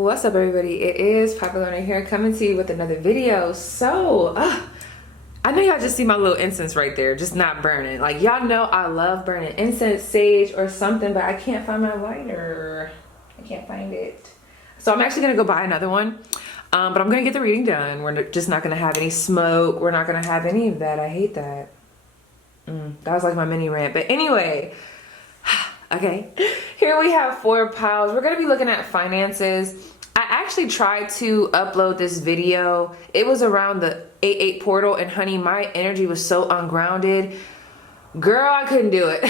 What's up, everybody? It is PaigeMcClendon here, coming to you with another video. So I know y'all just see my little incense right there, just not burning. Like, y'all know I love burning incense, sage, or something, but I can't find my lighter. I can't find it. So I'm actually gonna go buy another one, but I'm gonna get the reading done. We're just not gonna have any smoke. We're not gonna have any of that. I hate that. That was like my mini rant, but anyway. Okay, here we have 4 piles. We're gonna be looking at finances. I actually tried to upload this video. It was around the 8/8 portal, and honey, my energy was so ungrounded. Girl, I couldn't do it.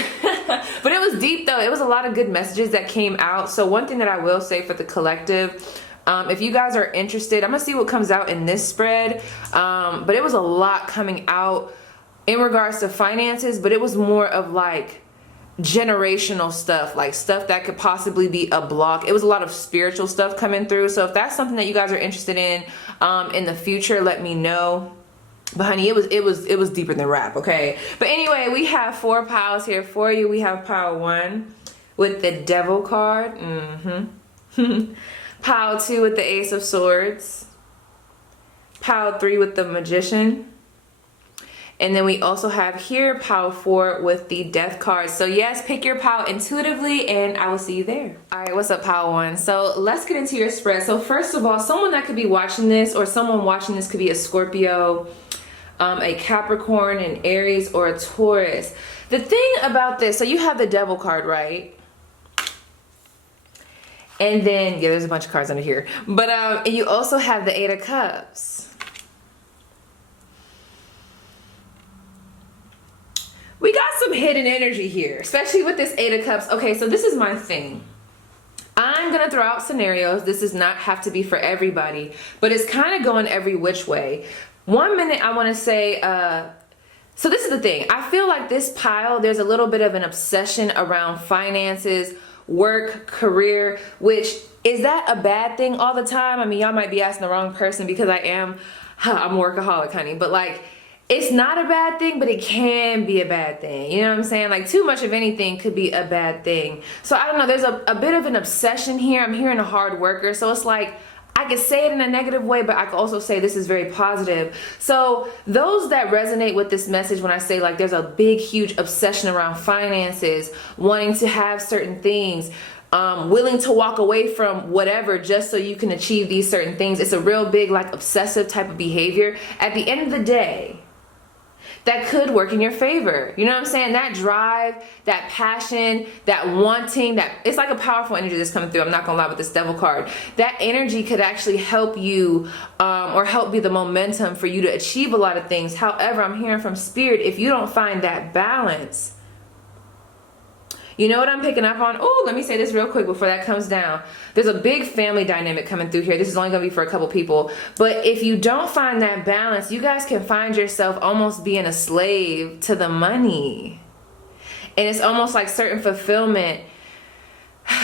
But it was deep though. It was a lot of good messages that came out. So one thing that I will say for the collective, if you guys are interested, I'm gonna see what comes out in this spread. But it was a lot coming out in regards to finances, but it was more of like generational stuff, like stuff that could possibly be a block. It was a lot of spiritual stuff coming through. So if that's something that you guys are interested in the future, let me know. But honey, it was deeper than rap, okay? But anyway, we have 4 piles here for you. We have pile 1 with the Devil card. Pile 2 with the Ace of Swords. Pile 3 with the Magician. And then we also have here pile 4 with the Death card. So yes, pick your pile intuitively and I will see you there. All right, what's up, pile 1? So let's get into your spread. So first of all, someone that could be watching this, or someone watching this, could be a Scorpio, a Capricorn, an Aries, or a Taurus. The thing about this, so you have the Devil card, right? And then, yeah, there's a bunch of cards under here. But and you also have the 8 of Cups. We got some hidden energy here, especially with this 8 of Cups. Okay, so this is my thing. I'm gonna throw out scenarios. This does not have to be for everybody, but it's kind of going every which way. One minute I wanna say, so this is the thing. I feel like this pile, there's a little bit of an obsession around finances, work, career, which, is that a bad thing all the time? I mean, y'all might be asking the wrong person because I'm a workaholic, honey, but like, it's not a bad thing, but it can be a bad thing. You know what I'm saying? Like, too much of anything could be a bad thing. So I don't know, there's a bit of an obsession here. I'm hearing a hard worker. So it's like, I could say it in a negative way, but I could also say this is very positive. So those that resonate with this message, when I say like there's a big, huge obsession around finances, wanting to have certain things, willing to walk away from whatever just so you can achieve these certain things. It's a real big, like, obsessive type of behavior. At the end of the day, that could work in your favor. You know what I'm saying? That drive, that passion, that wanting, that it's like a powerful energy that's coming through. I'm not gonna lie with this Devil card. That energy could actually help you or help be the momentum for you to achieve a lot of things. However, I'm hearing from Spirit, if you don't find that balance, you know what I'm picking up on? Oh, let me say this real quick before that comes down. There's a big family dynamic coming through here. This is only going to be for a couple people. But if you don't find that balance, you guys can find yourself almost being a slave to the money. And it's almost like certain fulfillment.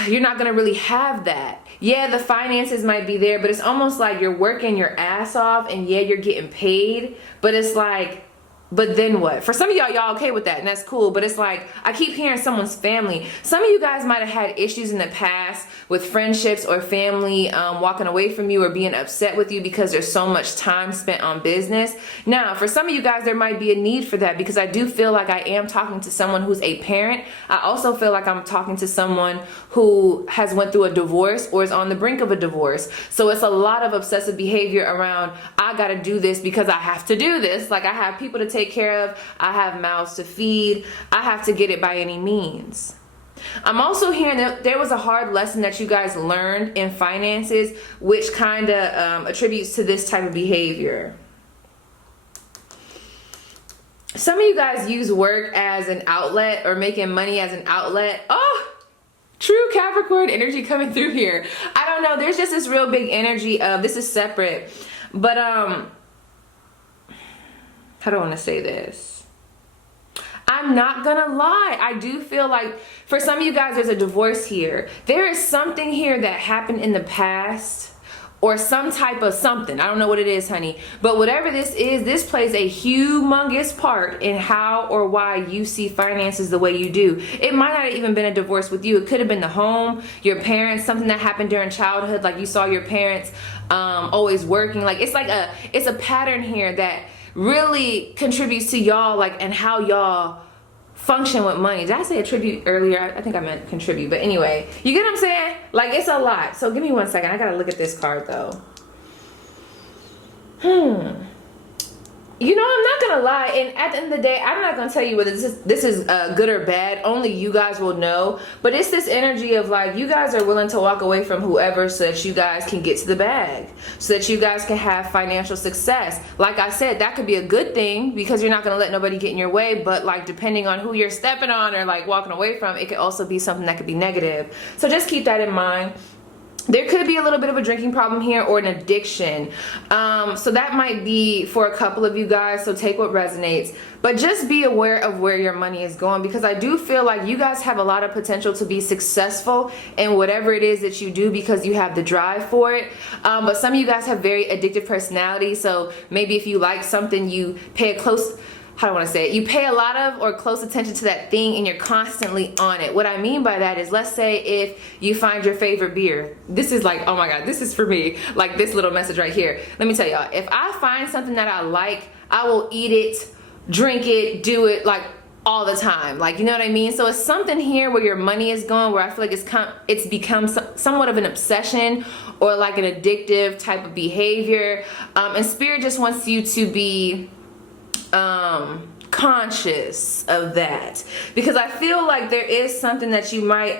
You're not going to really have that. Yeah, the finances might be there, but it's almost like you're working your ass off and yeah, you're getting paid. But it's like, but then what? For some of y'all okay with that, and that's cool, but it's like, I keep hearing someone's family. Some of you guys might have had issues in the past with friendships or family walking away from you or being upset with you because there's so much time spent on business. Now, for some of you guys, there might be a need for that, because I do feel like I am talking to someone who's a parent. I also feel like I'm talking to someone who has went through a divorce or is on the brink of a divorce. So it's a lot of obsessive behavior around, I gotta do this because I have to do this. Like, I have people to take care of, I have mouths to feed, I have to get it by any means. I'm also hearing that there was a hard lesson that you guys learned in finances, which kind of attributes to this type of behavior. Some of you guys use work as an outlet, or making money as an outlet. Oh, true Capricorn energy coming through here. I don't know, there's just this real big energy of, this is separate, but how do I want to say this? I'm not gonna lie, I do feel like for some of you guys there's a divorce here. There is something here that happened in the past, or some type of something. I don't know what it is, honey. But whatever this is, this plays a humongous part in how or why you see finances the way you do. It might not have even been a divorce with you. It could have been the home, your parents, something that happened during childhood, like you saw your parents always working. Like it's a pattern here that really contributes to y'all, like, and how y'all function with money. Did I say attribute earlier? I think I meant contribute, but anyway, you get what I'm saying? Like, it's a lot. So give me 1 second. I gotta look at this card though. You know, I'm not gonna lie, and at the end of the day, I'm not gonna tell you whether this is good or bad. Only you guys will know. But it's this energy of like, you guys are willing to walk away from whoever so that you guys can get to the bag, so that you guys can have financial success. Like I said, that could be a good thing because you're not gonna let nobody get in your way. But like, depending on who you're stepping on or like walking away from, it could also be something that could be negative. So just keep that in mind. There could be a little bit of a drinking problem here or an addiction. So that might be for a couple of you guys, so take what resonates. But just be aware of where your money is going, because I do feel like you guys have a lot of potential to be successful in whatever it is that you do because you have the drive for it. But some of you guys have very addictive personalities, so maybe if you like something, you pay a close... how do I want to say it? You pay a lot of or close attention to that thing and you're constantly on it. What I mean by that is, let's say if you find your favorite beer. This is like, oh my God, this is for me. Like this little message right here. Let me tell y'all, if I find something that I like, I will eat it, drink it, do it like all the time. Like, you know what I mean? So it's something here where your money is going, where I feel like it's become somewhat of an obsession or like an addictive type of behavior. And Spirit just wants you to be conscious of that, because I feel like there is something that you might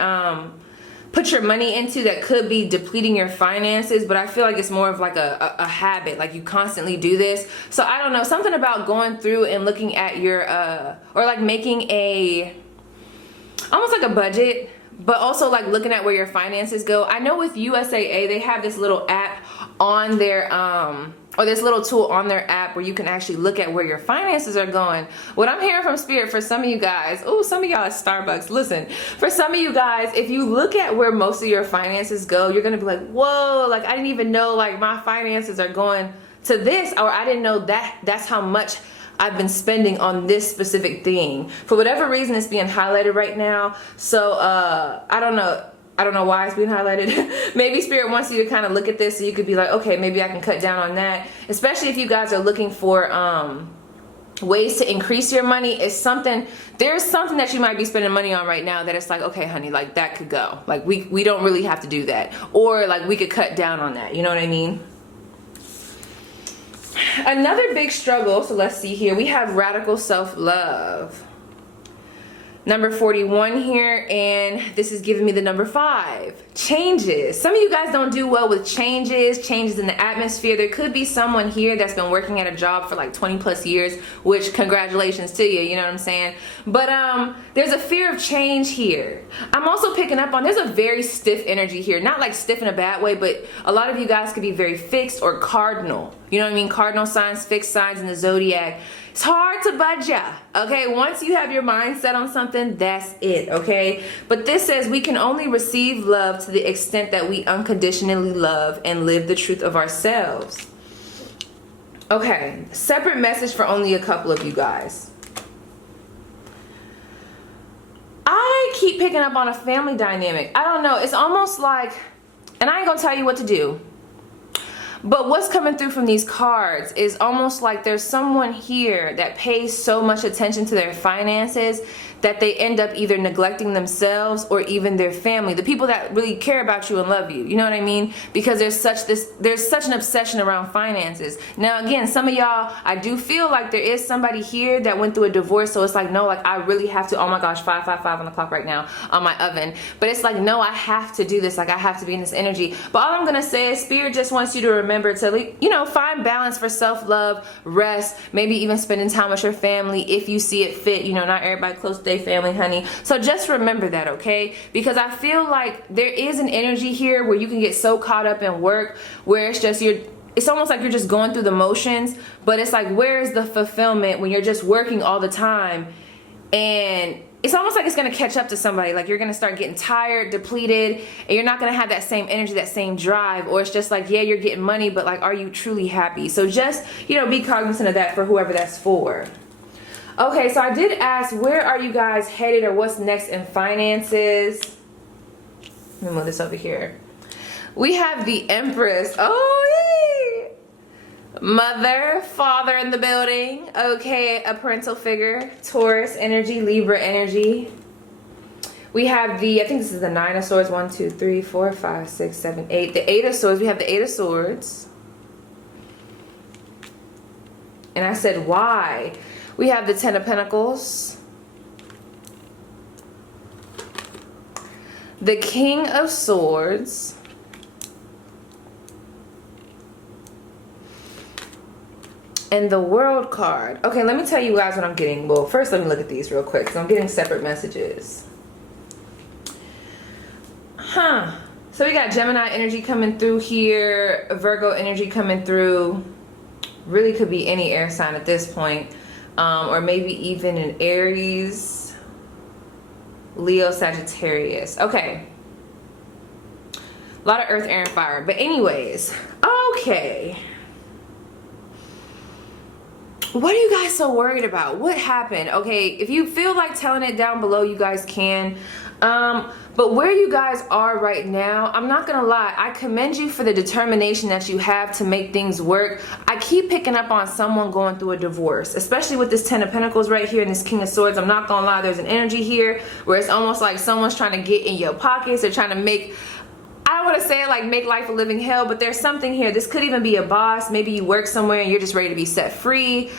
put your money into that could be depleting your finances, but I feel like it's more of like a habit, like you constantly do this. So I don't know, something about going through and looking at your or like making almost like a budget, but also like looking at where your finances go. I know with USAA they have this little app on their or this little tool on their app where you can actually look at where your finances are going. What I'm hearing from Spirit for some of you guys, oh, some of y'all at Starbucks, listen, for some of you guys, if you look at where most of your finances go, you're gonna be like, whoa, like I didn't even know like my finances are going to this, or I didn't know that's how much I've been spending on this specific thing. For whatever reason, it's being highlighted right now. So I don't know why it's being highlighted. Maybe Spirit wants you to kind of look at this so you could be like, okay, maybe I can cut down on that. Especially if you guys are looking for ways to increase your money. There's something that you might be spending money on right now that it's like, okay, honey, like that could go. Like we don't really have to do that. Or like we could cut down on that. You know what I mean? Another big struggle, so let's see here. We have radical self-love. Number 41 here, and this is giving me the number 5. Changes. Some of you guys don't do well with changes in the atmosphere. There could be someone here that's been working at a job for like 20 plus years, which congratulations to you, you know what I'm saying? But there's a fear of change here. I'm also picking up on, there's a very stiff energy here. Not like stiff in a bad way, but a lot of you guys could be very fixed or cardinal. You know what I mean? Cardinal signs, fixed signs in the zodiac. It's hard to budge ya, okay? Once you have your mind set on something, that's it, okay? But this says we can only receive love to the extent that we unconditionally love and live the truth of ourselves. Okay, separate message for only a couple of you guys. I keep picking up on a family dynamic. I don't know, it's almost like, and I ain't gonna tell you what to do, but what's coming through from these cards is almost like there's someone here that pays so much attention to their finances that they end up either neglecting themselves or even their family, the people that really care about you and love you. You know what I mean? Because there's such an obsession around finances. Now again, some of y'all, I do feel like there is somebody here that went through a divorce, so it's like, no, like I really have to, oh my gosh, 555 on the clock right now on my oven. But it's like, no, I have to do this, like I have to be in this energy. But all I'm gonna say is Spirit just wants you to remember to, you know, find balance for self-love, rest, maybe even spending time with your family if you see it fit. You know, not everybody close to their family, honey. So just remember that, okay? Because I feel like there is an energy here where you can get so caught up in work where it's just it's almost like you're just going through the motions, but it's like, where is the fulfillment when you're just working all the time and it's almost like it's going to catch up to somebody. Like you're going to start getting tired, depleted, and you're not going to have that same energy, that same drive. Or it's just like, yeah, you're getting money, but like, are you truly happy? So just, you know, be cognizant of that for whoever that's for. Okay, so I did ask, where are you guys headed, or what's next in finances? Let me move this over here. We have the Empress. Oh, yay! Mother, father in the building. Okay, a parental figure. Taurus energy, Libra energy. We have the, I think this is the 9 of Swords. 1, 2, 3, 4, 5, 6, 7, 8. The 8 of Swords. We have the 8 of Swords. And I said, why? We have the 10 of Pentacles. The King of Swords. And the World card. Okay, let me tell you guys what I'm getting. Well, first let me look at these real quick, because I'm getting separate messages. So we got Gemini energy coming through here. Virgo energy coming through. Really could be any air sign at this point. Or maybe even an Aries, Leo, Sagittarius. Okay. A lot of earth, air, and fire. But anyways, okay. What are you guys so worried about? What happened? Okay, if you feel like telling it down below, you guys can. But where you guys are right now, I'm not gonna lie, I commend you for the determination that you have to make things work. I keep picking up on someone going through a divorce, especially with this 10 of Pentacles right here and this King of Swords. I'm not gonna lie, there's an energy here where it's almost like someone's trying to get in your pockets. They're trying to make, I don't want to say it like make life a living hell, but there's something here. This could even be a boss. Maybe you work somewhere and you're just ready to be set free.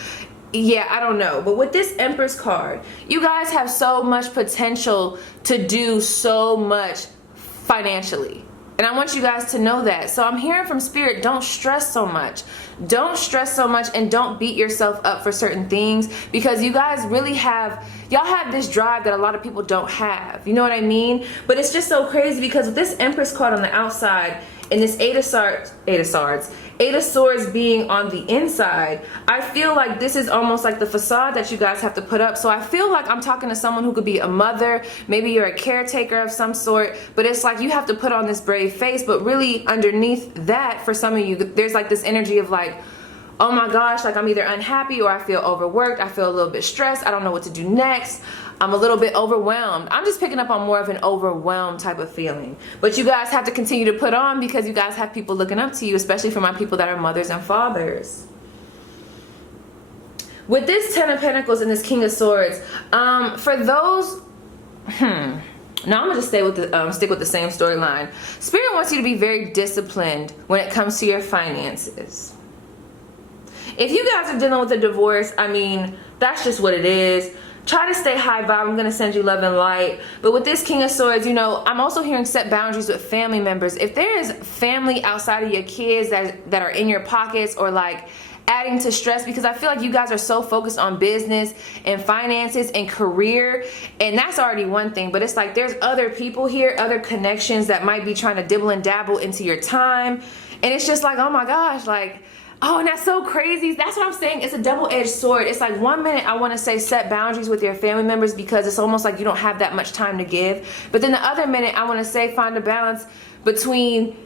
Yeah, I don't know. But with this Empress card, you guys have so much potential to do so much financially. And I want you guys to know that. So I'm hearing from Spirit, don't stress so much. Don't stress so much, and don't beat yourself up for certain things, because you guys really have, y'all have this drive that a lot of people don't have. You know what I mean? But it's just so crazy because with this Empress card on the outside and this Eight of Swords being on the inside, I feel like this is almost like the facade that you guys have to put up. So I feel like I'm talking to someone who could be a mother, maybe you're a caretaker of some sort, but it's like you have to put on this brave face, but really underneath that, for some of you, there's like this energy of like, oh my gosh, like I'm either unhappy or I feel overworked, I feel a little bit stressed, I don't know what to do next, I'm a little bit overwhelmed. I'm just picking up on more of an overwhelmed type of feeling. But you guys have to continue to put on, because you guys have people looking up to you, especially for my people that are mothers and fathers. With this 10 of Pentacles and this King of Swords, for those, now I'm gonna just stay with the stick with the same storyline. Spirit wants you to be very disciplined when it comes to your finances. If you guys are dealing with a divorce, I mean, that's just what it is. Try to stay high vibe. I'm going to send you love and light. But with this King of Swords, you know, I'm also hearing set boundaries with family members. If there is family outside of your kids that are in your pockets, or like adding to stress, because I feel like you guys are so focused on business and finances and career, and that's already one thing, but it's like there's other people here, other connections that might be trying to dibble and dabble into your time, and it's just like, oh my gosh, like, oh, and that's so crazy. That's what I'm saying. It's a double-edged sword. It's like one minute I want to say set boundaries with your family members because it's almost like you don't have that much time to give. But then the other minute I want to say find a balance between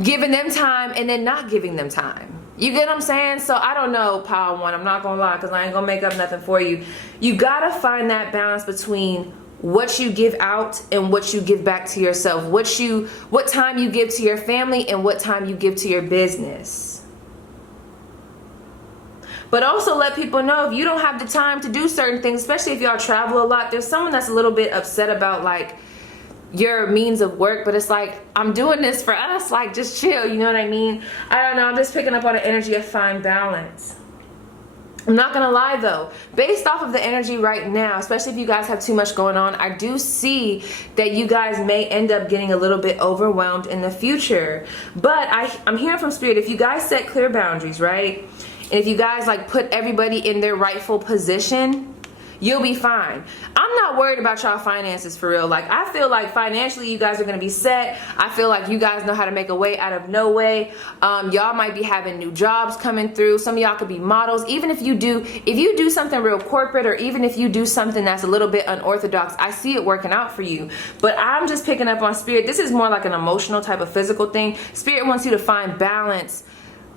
giving them time and then not giving them time. You get what I'm saying? So I don't know, Power One. I'm not going to lie, because I ain't going to make up nothing for you. You got to find that balance between what you give out and what you give back to yourself. What time you give to your family and what time you give to your business. But also let people know, if you don't have the time to do certain things, especially if y'all travel a lot, there's someone that's a little bit upset about like your means of work, but it's like, I'm doing this for us, like just chill, you know what I mean? I don't know, I'm just picking up on the energy of fine balance. I'm not gonna lie though, based off of the energy right now, especially if you guys have too much going on, I do see that you guys may end up getting a little bit overwhelmed in the future. But I'm hearing from Spirit, if you guys set clear boundaries, right? And if you guys like put everybody in their rightful position, You'll be fine. I'm not worried about y'all finances for real. Like, I feel like financially you guys are going to be set. I feel like you guys know how to make a way out of no way. Y'all might be having new jobs coming through. Some of y'all could be models. Even if you do something real corporate, or even if you do something that's a little bit unorthodox, I see it working out for you. But I'm just picking up on Spirit. This is more like an emotional type of physical thing. Spirit wants you to find balance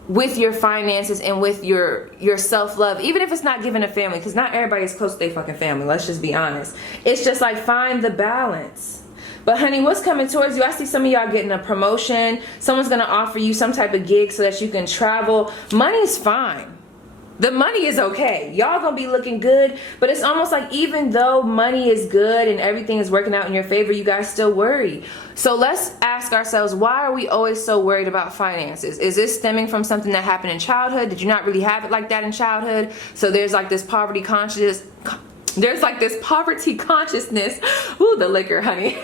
with your finances and with your self-love, even if it's not giving a family, because not everybody is close to their fucking family. Let's just be honest. It's just like, find the balance. But honey, what's coming towards you? I see some of y'all getting a promotion. Someone's gonna offer you some type of gig so that you can travel. Money's fine. The money is okay. Y'all gonna be looking good, but it's almost like even though money is good and everything is working out in your favor, you guys still worry. So let's ask ourselves, why are we always so worried about finances? Is this stemming from something that happened in childhood? Did you not really have it like that in childhood? So there's like this poverty consciousness. There's like this poverty consciousness. Ooh, the liquor, honey.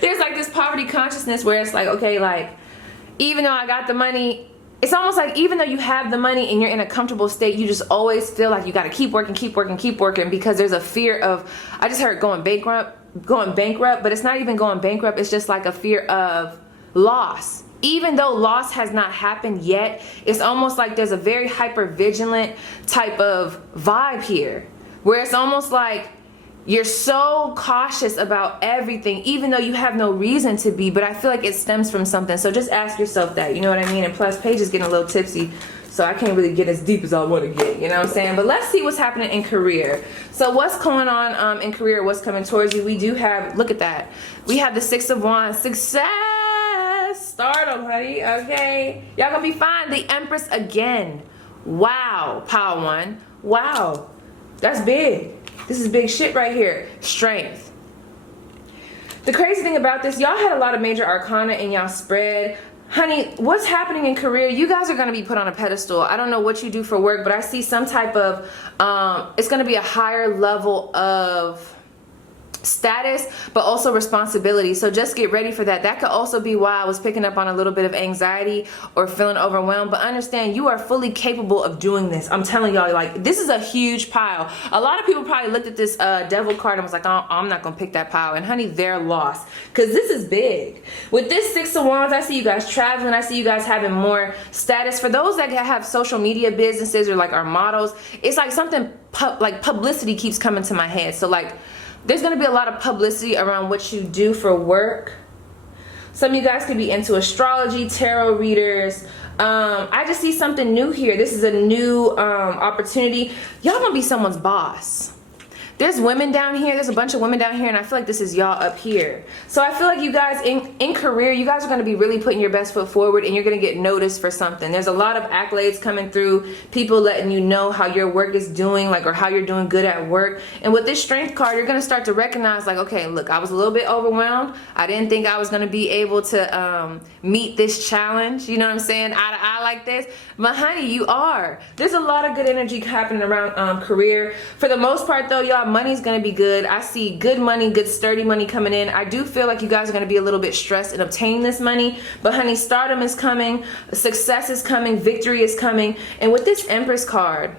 There's like this poverty consciousness where it's like, okay, like, even though I got the money, it's almost like even though you have the money and you're in a comfortable state, you just always feel like you got to keep working, because there's a fear of, I just heard going bankrupt, but it's not even going bankrupt. It's just like a fear of loss. Even though loss has not happened yet, it's almost like there's a very hyper vigilant type of vibe here, where it's almost like you're so cautious about everything, even though you have no reason to be. But I feel like it stems from something. So just ask yourself that, you know what I mean? And plus, Paige is getting a little tipsy, so I can't really get as deep as I want to get, you know what I'm saying? But let's see what's happening in career. So what's going on in career, what's coming towards you? We do have, look at that. We have the 6 of Wands, success, stardom, honey, okay? Y'all gonna be fine. The Empress again. Wow, power one. Wow, that's big. This is big shit right here. Strength. The crazy thing about this, y'all had a lot of major arcana in y'all spread. Honey, what's happening in career? You guys are going to be put on a pedestal. I don't know what you do for work, but I see some type of, it's going to be a higher level of status, but also responsibility. So just get ready for that. That could also be why I was picking up on a little bit of anxiety or feeling overwhelmed. But understand, you are fully capable of doing this. I'm telling y'all, like, this is a huge pile. A lot of people probably looked at this devil card and was like, oh, I'm not gonna pick that pile. And honey, they're lost, because this is big. With this 6 of Wands, I see you guys traveling. I see you guys having more status. For those that have social media businesses or like are models, it's like something like publicity keeps coming to my head. So like, there's going to be a lot of publicity around what you do for work. Some of you guys could be into astrology, tarot readers. I just see something new here. This is a new opportunity. Y'all going to be someone's boss. There's women down here. There's a bunch of women down here, and I feel like this is y'all up here. So I feel like you guys in career, you guys are going to be really putting your best foot forward, and you're going to get noticed for something. There's a lot of accolades coming through, people letting you know how your work is doing, like, or how you're doing good at work. And with this strength card, you're going to start to recognize, like, okay, look, I was a little bit overwhelmed. I didn't think I was going to be able to meet this challenge, you know what I'm saying, eye to eye like this. But honey, you are. There's a lot of good energy happening around career. For the most part though, y'all, money's gonna be good. I see good money, good sturdy money coming in. I do feel like you guys are gonna be a little bit stressed in obtaining this money, but honey, stardom is coming, success is coming, victory is coming. And with this Empress card,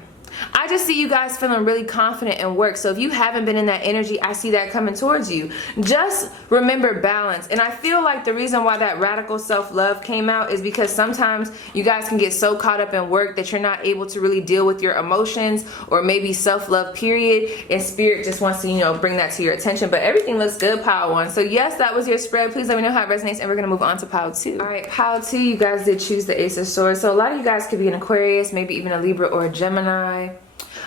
I just see you guys feeling really confident in work. So if you haven't been in that energy, I see that coming towards you. Just remember balance. And I feel like the reason why that radical self-love came out is because sometimes you guys can get so caught up in work that you're not able to really deal with your emotions, or maybe self-love period, and spirit just wants to, you know, bring that to your attention. But everything looks good, pile one. So yes, that was your spread. Please let me know how it resonates, and we're gonna move on to pile two. All right, pile two, you guys did choose the Ace of Swords. So a lot of you guys could be an Aquarius, maybe even a Libra or a Gemini.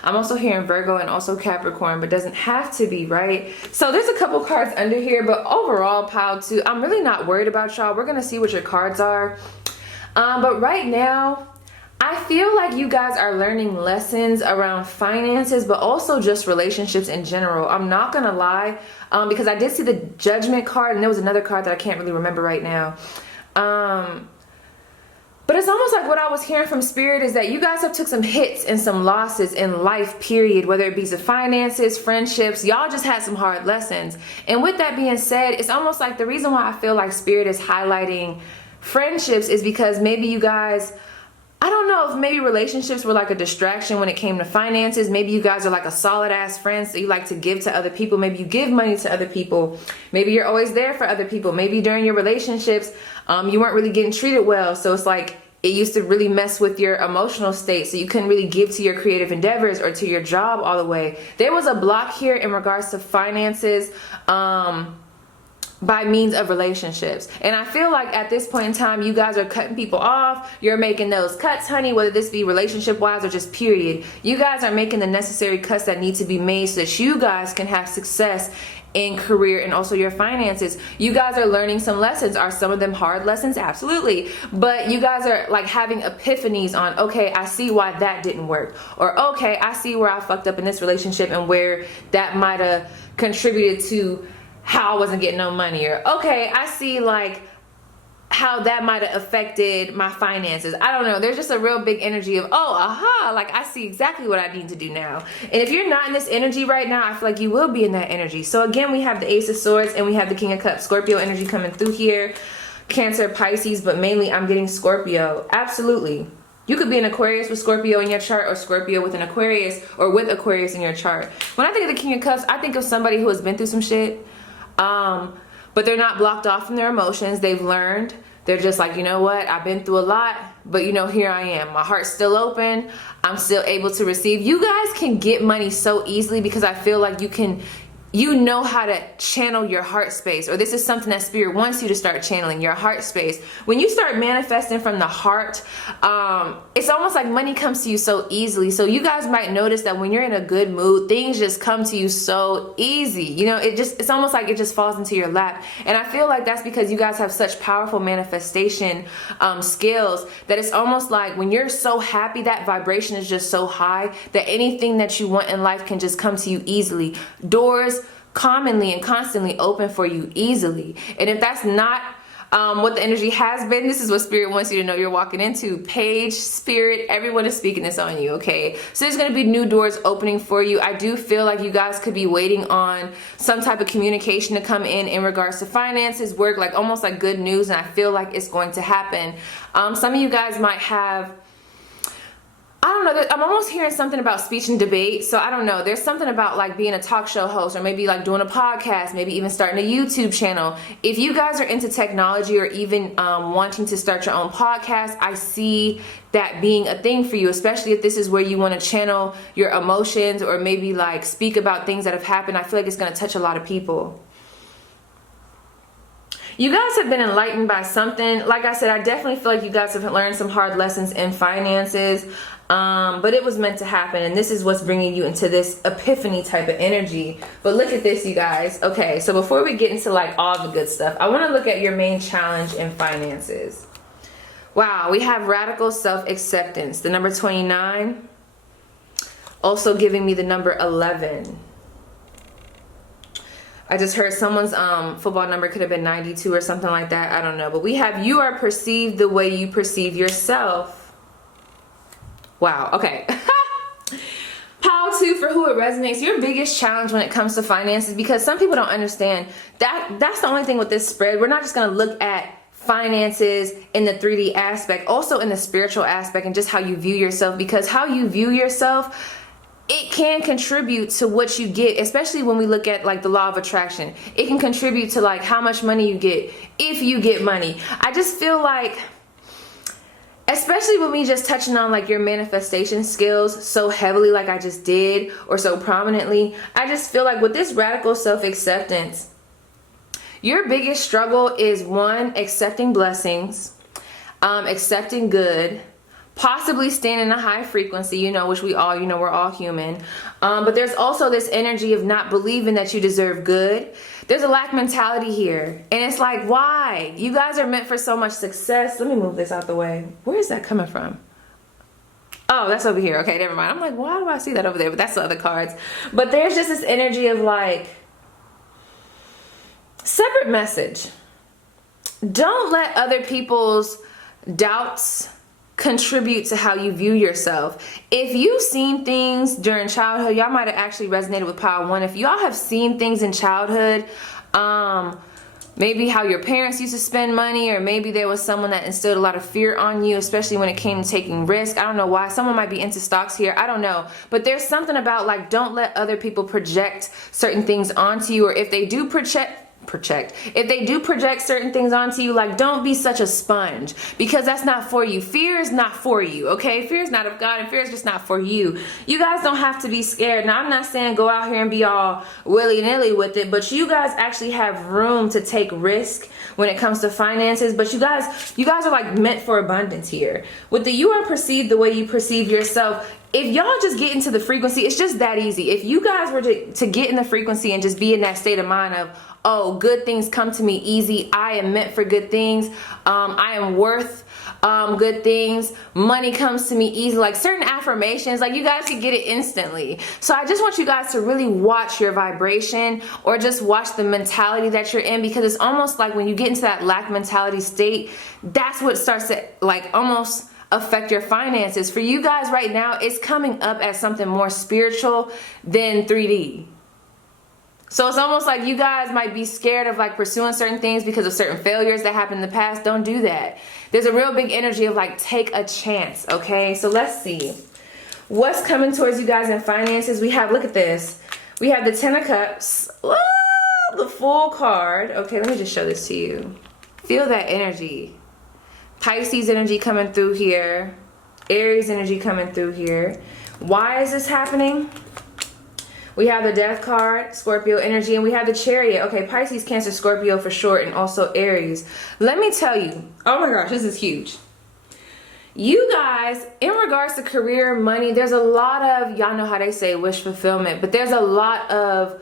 I'm also hearing Virgo and also Capricorn, but doesn't have to be, right? So there's a couple cards under here, but overall, pile two, I'm really not worried about y'all. We're gonna see what your cards are. But right now, I feel like you guys are learning lessons around finances, but also just relationships in general. I'm not gonna lie, because I did see the Judgment card, and there was another card that I can't really remember right now. But it's almost like what I was hearing from Spirit is that you guys have took some hits and some losses in life, period. Whether it be the finances, friendships, y'all just had some hard lessons. And with that being said, it's almost like the reason why I feel like Spirit is highlighting friendships is because maybe you guys I don't know if maybe relationships were like a distraction when it came to finances. Maybe you guys are like a solid ass friends that you like to give to other people. Maybe you give money to other people. Maybe you're always there for other people. Maybe during your relationships, you weren't really getting treated well. So it's like it used to really mess with your emotional state. So you couldn't really give to your creative endeavors or to your job all the way. There was a block here in regards to finances. By means of relationships. And I feel like at this point in time, you guys are cutting people off. You're making those cuts, honey, whether this be relationship wise or just period. You guys are making the necessary cuts that need to be made so that you guys can have success in career and also your finances. You guys are learning some lessons. Are some of them hard lessons? Absolutely. But you guys are like having epiphanies on, okay, I see why that didn't work. Or okay, I see where I fucked up in this relationship and where that might have contributed to how I wasn't getting no money. Or okay, I see like how that might have affected my finances. I don't know. There's just a real big energy of, oh, aha, like I see exactly what I need to do now. And if you're not in this energy right now, I feel like you will be in that energy. So again, we have the Ace of Swords and we have the King of Cups. Scorpio energy coming through here. Cancer, Pisces, but mainly I'm getting Scorpio. Absolutely. You could be an Aquarius with Scorpio in your chart, or Scorpio with an Aquarius, or with Aquarius in your chart. When I think of the King of Cups, I think of somebody who has been through some shit. But they're not blocked off from their emotions. They've learned. They're just like, you know what? I've been through a lot, but you know, here I am. My heart's still open. I'm still able to receive. You guys can get money so easily because I feel like you know how to channel your heart space, or this is something that spirit wants you to start channeling, your heart space. When you start manifesting from the heart, it's almost like money comes to you so easily. So you guys might notice that when you're in a good mood, things just come to you so easy. You know, it's almost like it just falls into your lap. And I feel like that's because you guys have such powerful manifestation skills that it's almost like when you're so happy, that vibration is just so high that anything that you want in life can just come to you easily. Doors commonly and constantly open for you easily. And if that's not what the energy has been, this is what spirit wants you to know you're walking into. Paige, spirit, everyone is speaking this on you, okay? So there's going to be new doors opening for you. I do feel like you guys could be waiting on some type of communication to come in regards to finances, work, like almost like good news, and I feel like it's going to happen. Some of you guys might have, I don't know, I'm almost hearing something about speech and debate. So I don't know, there's something about like being a talk show host, or maybe like doing a podcast, maybe even starting a YouTube channel. If you guys are into technology, or even wanting to start your own podcast, I see that being a thing for you, especially if this is where you want to channel your emotions, or maybe like speak about things that have happened. I feel like it's going to touch a lot of people. You guys have been enlightened by something. Like I said, I definitely feel like you guys have learned some hard lessons in finances. But it was meant to happen, and this is what's bringing you into this epiphany type of energy. But look at this, you guys. Okay, so before we get into like all the good stuff, I want to look at your main challenge in finances. Wow, we have radical self-acceptance, the number 29, also giving me the number 11. I just heard someone's football number could have been 92 or something like that. I don't know. But we have, you are perceived the way you perceive yourself. Wow, okay. Pile 2 for who it resonates. Your biggest challenge when it comes to finances, because some people don't understand that's the only thing with this spread. We're not just going to look at finances in the 3D aspect, also in the spiritual aspect, and just how you view yourself, because how you view yourself, it can contribute to what you get, especially when we look at like the law of attraction. It can contribute to like how much money you get, if you get money. I just feel like, especially when we just touching on like your manifestation skills so heavily like I just did, or so prominently, I just feel like with this radical self-acceptance, your biggest struggle is one, accepting blessings, accepting good, possibly staying in a high frequency, you know, which we all, you know, we're all human. But there's also this energy of not believing that you deserve good. There's a lack mentality here. And it's like, why? You guys are meant for so much success. Let me move this out the way. Where is that coming from? Oh, that's over here. Okay, never mind. I'm like, why do I see that over there? But that's the other cards. But there's just this energy of like, separate message. Don't let other people's doubts contribute to how you view yourself. If you've seen things during childhood, y'all might have actually resonated with pile 1. If y'all have seen things in childhood, maybe how your parents used to spend money, or maybe there was someone that instilled a lot of fear on you, especially when it came to taking risk. I don't know why. Someone might be into stocks here. I don't know. But there's something about, like, don't let other people project certain things onto you, or if they do if they do project certain things onto you, like, don't be such a sponge, because that's not for you. Fear is not for you, okay? Fear is not of God, and fear is just not for you. You guys don't have to be scared. Now, I'm not saying go out here and be all willy-nilly with it, but you guys actually have room to take risk when it comes to finances. But you guys are like meant for abundance here. With the you are perceived the way you perceive yourself, if y'all just get into the frequency, it's just that easy. If you guys were to get in the frequency and just be in that state of mind of, oh, good things come to me easy, I am meant for good things, I am worth good things, money comes to me easy, like certain affirmations, like you guys can get it instantly. So I just want you guys to really watch your vibration, or just watch the mentality that you're in, because it's almost like when you get into that lack mentality state, that's what starts to like almost affect your finances. For you guys right now, it's coming up as something more spiritual than 3D. So it's almost like you guys might be scared of like pursuing certain things because of certain failures that happened in the past. Don't do that. There's a real big energy of like, take a chance, okay? So let's see. What's coming towards you guys in finances? We have, look at this. We have the 10 of Cups. Woo! The Fool card. Okay, let me just show this to you. Feel that energy. Pisces energy coming through here. Aries energy coming through here. Why is this happening? We have the Death card, Scorpio energy, and we have the Chariot. Okay, Pisces, Cancer, Scorpio for short, and also Aries. Let me tell you, oh my gosh, this is huge. You guys, in regards to career, money, there's a lot of, y'all know how they say wish fulfillment, but there's a lot of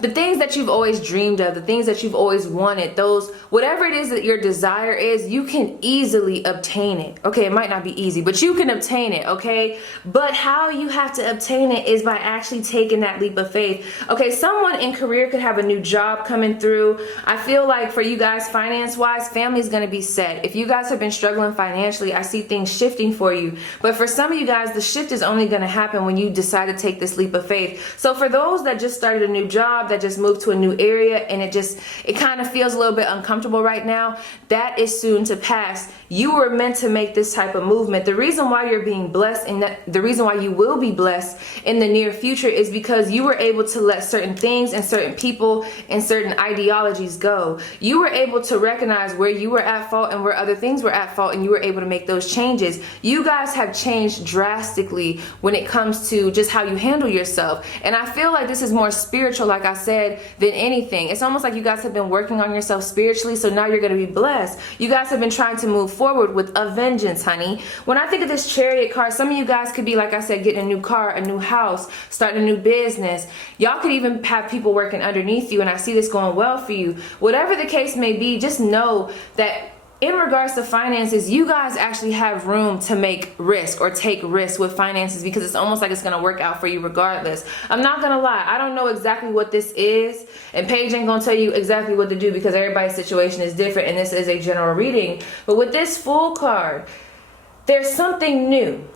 the things that you've always dreamed of, the things that you've always wanted, those, whatever it is that your desire is, you can easily obtain it. Okay, it might not be easy, but you can obtain it, okay? But how you have to obtain it is by actually taking that leap of faith. Okay, someone in career could have a new job coming through. I feel like for you guys, finance-wise, family is going to be set. If you guys have been struggling financially, I see things shifting for you. But for some of you guys, the shift is only going to happen when you decide to take this leap of faith. So for those that just started a new job, that just moved to a new area, and it kind of feels a little bit uncomfortable right now, that is soon to pass. You were meant to make this type of movement. The reason why you're being blessed, and the reason why you will be blessed in the near future, is because you were able to let certain things and certain people and certain ideologies go. You were able to recognize where you were at fault and where other things were at fault, and you were able to make those changes. You guys have changed drastically when it comes to just how you handle yourself. And I feel like this is more spiritual, like I said, than anything. It's almost like you guys have been working on yourself spiritually, so now you're going to be blessed. You guys have been trying to move forward with a vengeance, honey. When I think of this Chariot card, some of you guys could be, like I said, getting a new car, a new house, starting a new business. Y'all could even have people working underneath you, and I see this going well for you. Whatever the case may be, just know that in regards to finances, you guys actually have room to make risk or take risks with finances, because it's almost like it's going to work out for you regardless. I'm not going to lie. I don't know exactly what this is, and Paige ain't going to tell you exactly what to do, because everybody's situation is different, and this is a general reading. But with this Fool card, there's something new,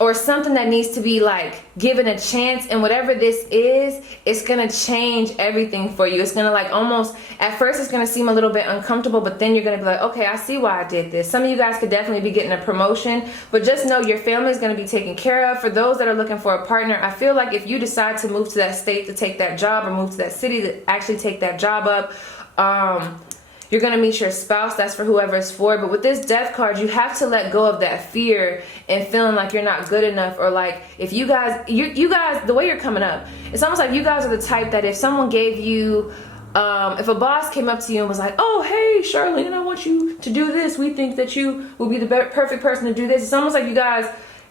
or something that needs to be like given a chance, and whatever this is, it's gonna change everything for you. It's gonna like almost, at first it's gonna seem a little bit uncomfortable, but then you're gonna be like, okay, I see why I did this. Some of you guys could definitely be getting a promotion, but just know your family is gonna be taken care of. For those that are looking for a partner, I feel like if you decide to move to that state to take that job, or move to that city to actually take that job up, you're going to meet your spouse. That's for whoever it's for. But with this Death card, you have to let go of that fear and feeling like you're not good enough, or like if you guys, the way you're coming up, it's almost like you guys are the type that if someone gave you, if a boss came up to you and was like, oh, hey, Charlene, I want you to do this. We think that you will be the perfect person to do this. It's almost like you guys,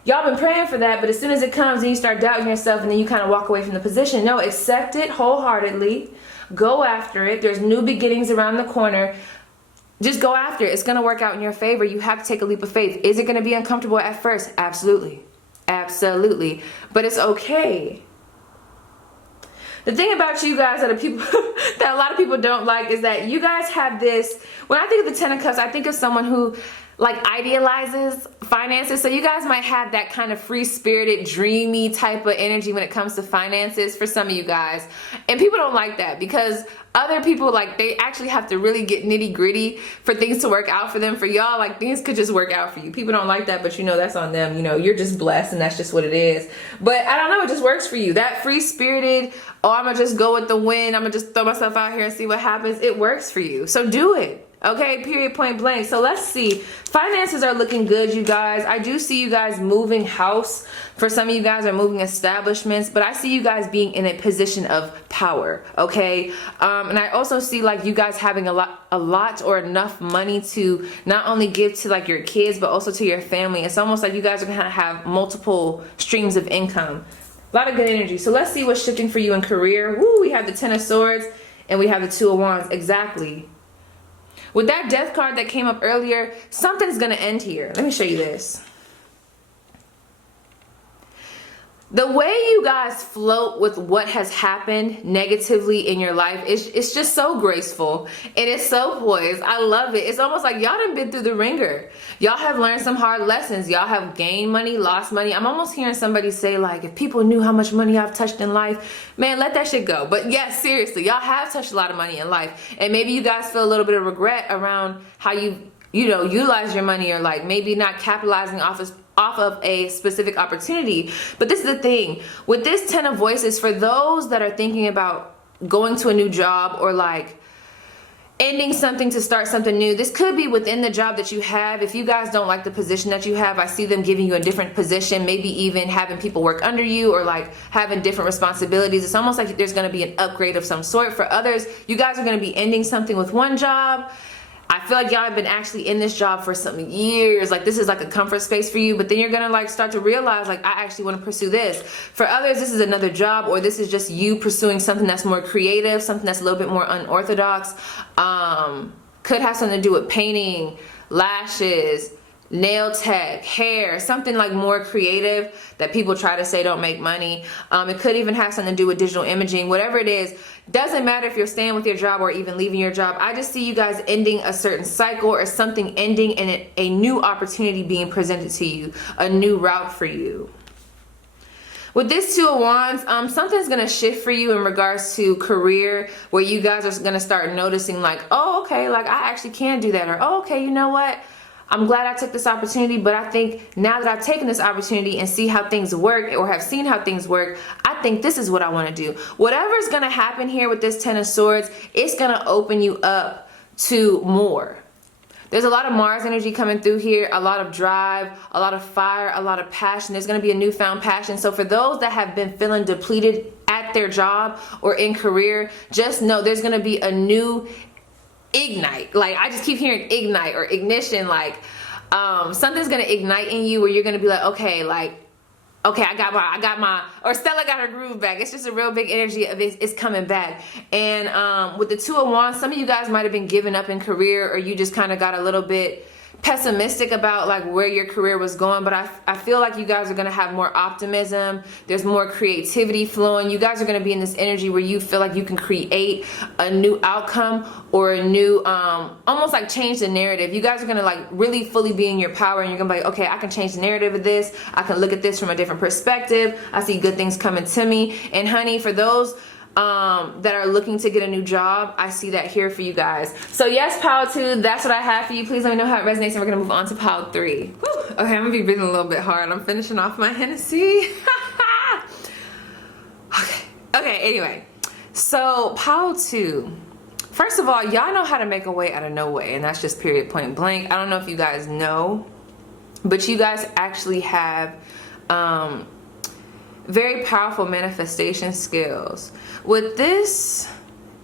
y'all been praying for that, but as soon as it comes and you start doubting yourself, and then you kind of walk away from the position. No, accept it wholeheartedly. Go after it. There's new beginnings around the corner. Just go after it. It's going to work out in your favor. You have to take a leap of faith. Is it going to be uncomfortable at first? Absolutely. Absolutely. But it's okay. The thing about you guys that a lot of people don't like is that you guys have this, when I think of the 10 of Cups, I think of someone who like idealizes finances. So you guys might have that kind of free-spirited, dreamy type of energy when it comes to finances for some of you guys. And people don't like that because other people, like, they actually have to really get nitty-gritty for things to work out for them. For y'all, like, things could just work out for you. People don't like that, but you know that's on them. You know, you're just blessed and that's just what it is. But I don't know, it just works for you. That free-spirited, oh, I'm gonna just go with the wind, I'm gonna just throw myself out here and see what happens. It works for you. So do it. Okay, period, point blank. So let's see. Finances are looking good, you guys. I do see you guys moving house. For some of you guys are moving establishments, but I see you guys being in a position of power, okay? And I also see like you guys having a lot or enough money to not only give to like your kids, but also to your family. It's almost like you guys are gonna have multiple streams of income. A lot of good energy. So let's see what's shifting for you in career. Woo, we have the Ten of Swords and we have the Two of Wands. Exactly. With that Death card that came up earlier, something's gonna end here. Let me show you this. The way you guys float with what has happened negatively in your life, it's just so graceful and it's so poised. I love it. It's almost like y'all done been through the ringer. Y'all have learned some hard lessons. Y'all have gained money, lost money. I'm almost hearing somebody say like, if people knew how much money I've touched in life, man, let that shit go. But yes, seriously, y'all have touched a lot of money in life. And maybe you guys feel a little bit of regret around how you know, utilize your money, or like maybe not capitalizing off of a specific opportunity. But this is the thing with this Ten of Voices, for those that are thinking about going to a new job or like ending something to start something new, this could be within the job that you have. If you guys don't like the position that you have, I see them giving you a different position, maybe even having people work under you or like having different responsibilities. It's almost like there's going to be an upgrade of some sort. For others, you guys are going to be ending something with one job. I feel like y'all have been actually in this job for some years. Like this is like a comfort space for you, but then you're gonna like start to realize like, I actually want to pursue this. For others, this is another job, or this is just you pursuing something that's more creative, something that's a little bit more unorthodox. Could have something to do with painting, lashes, nail tech, hair, something like more creative that people try to say don't make money. It could even have something to do with digital imaging. Whatever it is, doesn't matter if you're staying with your job or even leaving your job. I just see you guys ending a certain cycle or something ending and a new opportunity being presented to you, a new route for you. With this Two of Wands, something's gonna shift for you in regards to career, where you guys are gonna start noticing like, oh, okay, like I actually can do that, or oh, okay, you know what? I'm glad I took this opportunity, but I think now that I've taken this opportunity and see how things work, or have seen how things work, I think this is what I want to do. Whatever's going to happen here with this Ten of Swords, it's going to open you up to more. There's a lot of Mars energy coming through here, a lot of drive, a lot of fire, a lot of passion. There's going to be a newfound passion. So for those that have been feeling depleted at their job or in career, just know there's going to be a new ignite. Like I just keep hearing ignite or ignition, like something's gonna ignite in you where you're gonna be like, okay, I got my, or Stella got her groove back. It's just a real big energy of it's coming back. And with the Two of Wands, some of you guys might have been giving up in career, or you just kind of got a little bit pessimistic about like where your career was going, but I feel like you guys are going to have more optimism. There's more creativity flowing. You guys are going to be in this energy where you feel like you can create a new outcome or a new almost like change the narrative. You guys are going to like really fully be in your power, and you're going to be like, okay, I can change the narrative of this. I can look at this from a different perspective. I see good things coming to me. And honey, for those that are looking to get a new job, I see that here for you guys. So yes, pile 2, that's what I have for you. Please let me know how it resonates, and we're gonna move on to pile 3. Whew. Okay, I'm gonna be breathing a little bit hard. I'm finishing off my Hennessy. Okay, anyway, so pile 2. First of all, y'all know how to make a way out of no way, and that's just period, point blank. I don't know if you guys know, but you guys actually have very powerful manifestation skills. With this,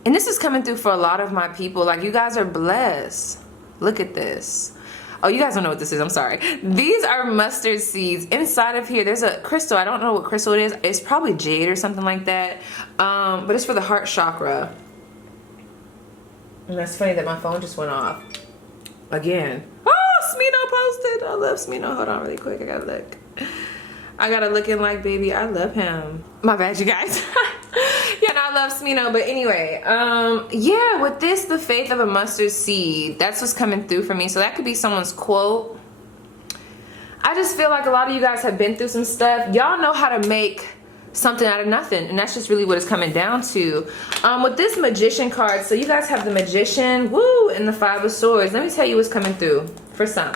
and this is coming through for a lot of my people, like you guys are blessed. Look at this. Oh, you guys don't know what this is, I'm sorry. These are mustard seeds. Inside of here, there's a crystal. I don't know what crystal it is. It's probably jade or something like that. But it's for the heart chakra. And that's funny that my phone just went off. Again. Oh, Smino posted. I love Smino. Hold on really quick, I gotta look. I gotta look in like, baby, I love him. My bad, you guys. Yeah, no, I I love Smino, but anyway, yeah, with this, the faith of a mustard seed, that's what's coming through for me. So that could be someone's quote. I just feel like a lot of you guys have been through some stuff. Y'all know how to make something out of nothing, and that's just really what it's coming down to. With this Magician card, so you guys have the Magician, woo, and the Five of Swords. Let me tell you what's coming through for some.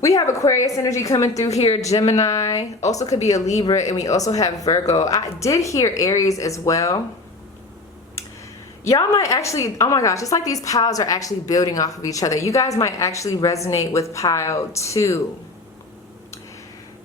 We have Aquarius energy coming through here, Gemini, also could be a Libra, and we also have Virgo. I did hear Aries as well. Y'all might actually, oh my gosh, it's like these piles are actually building off of each other. You guys might actually resonate with pile 2.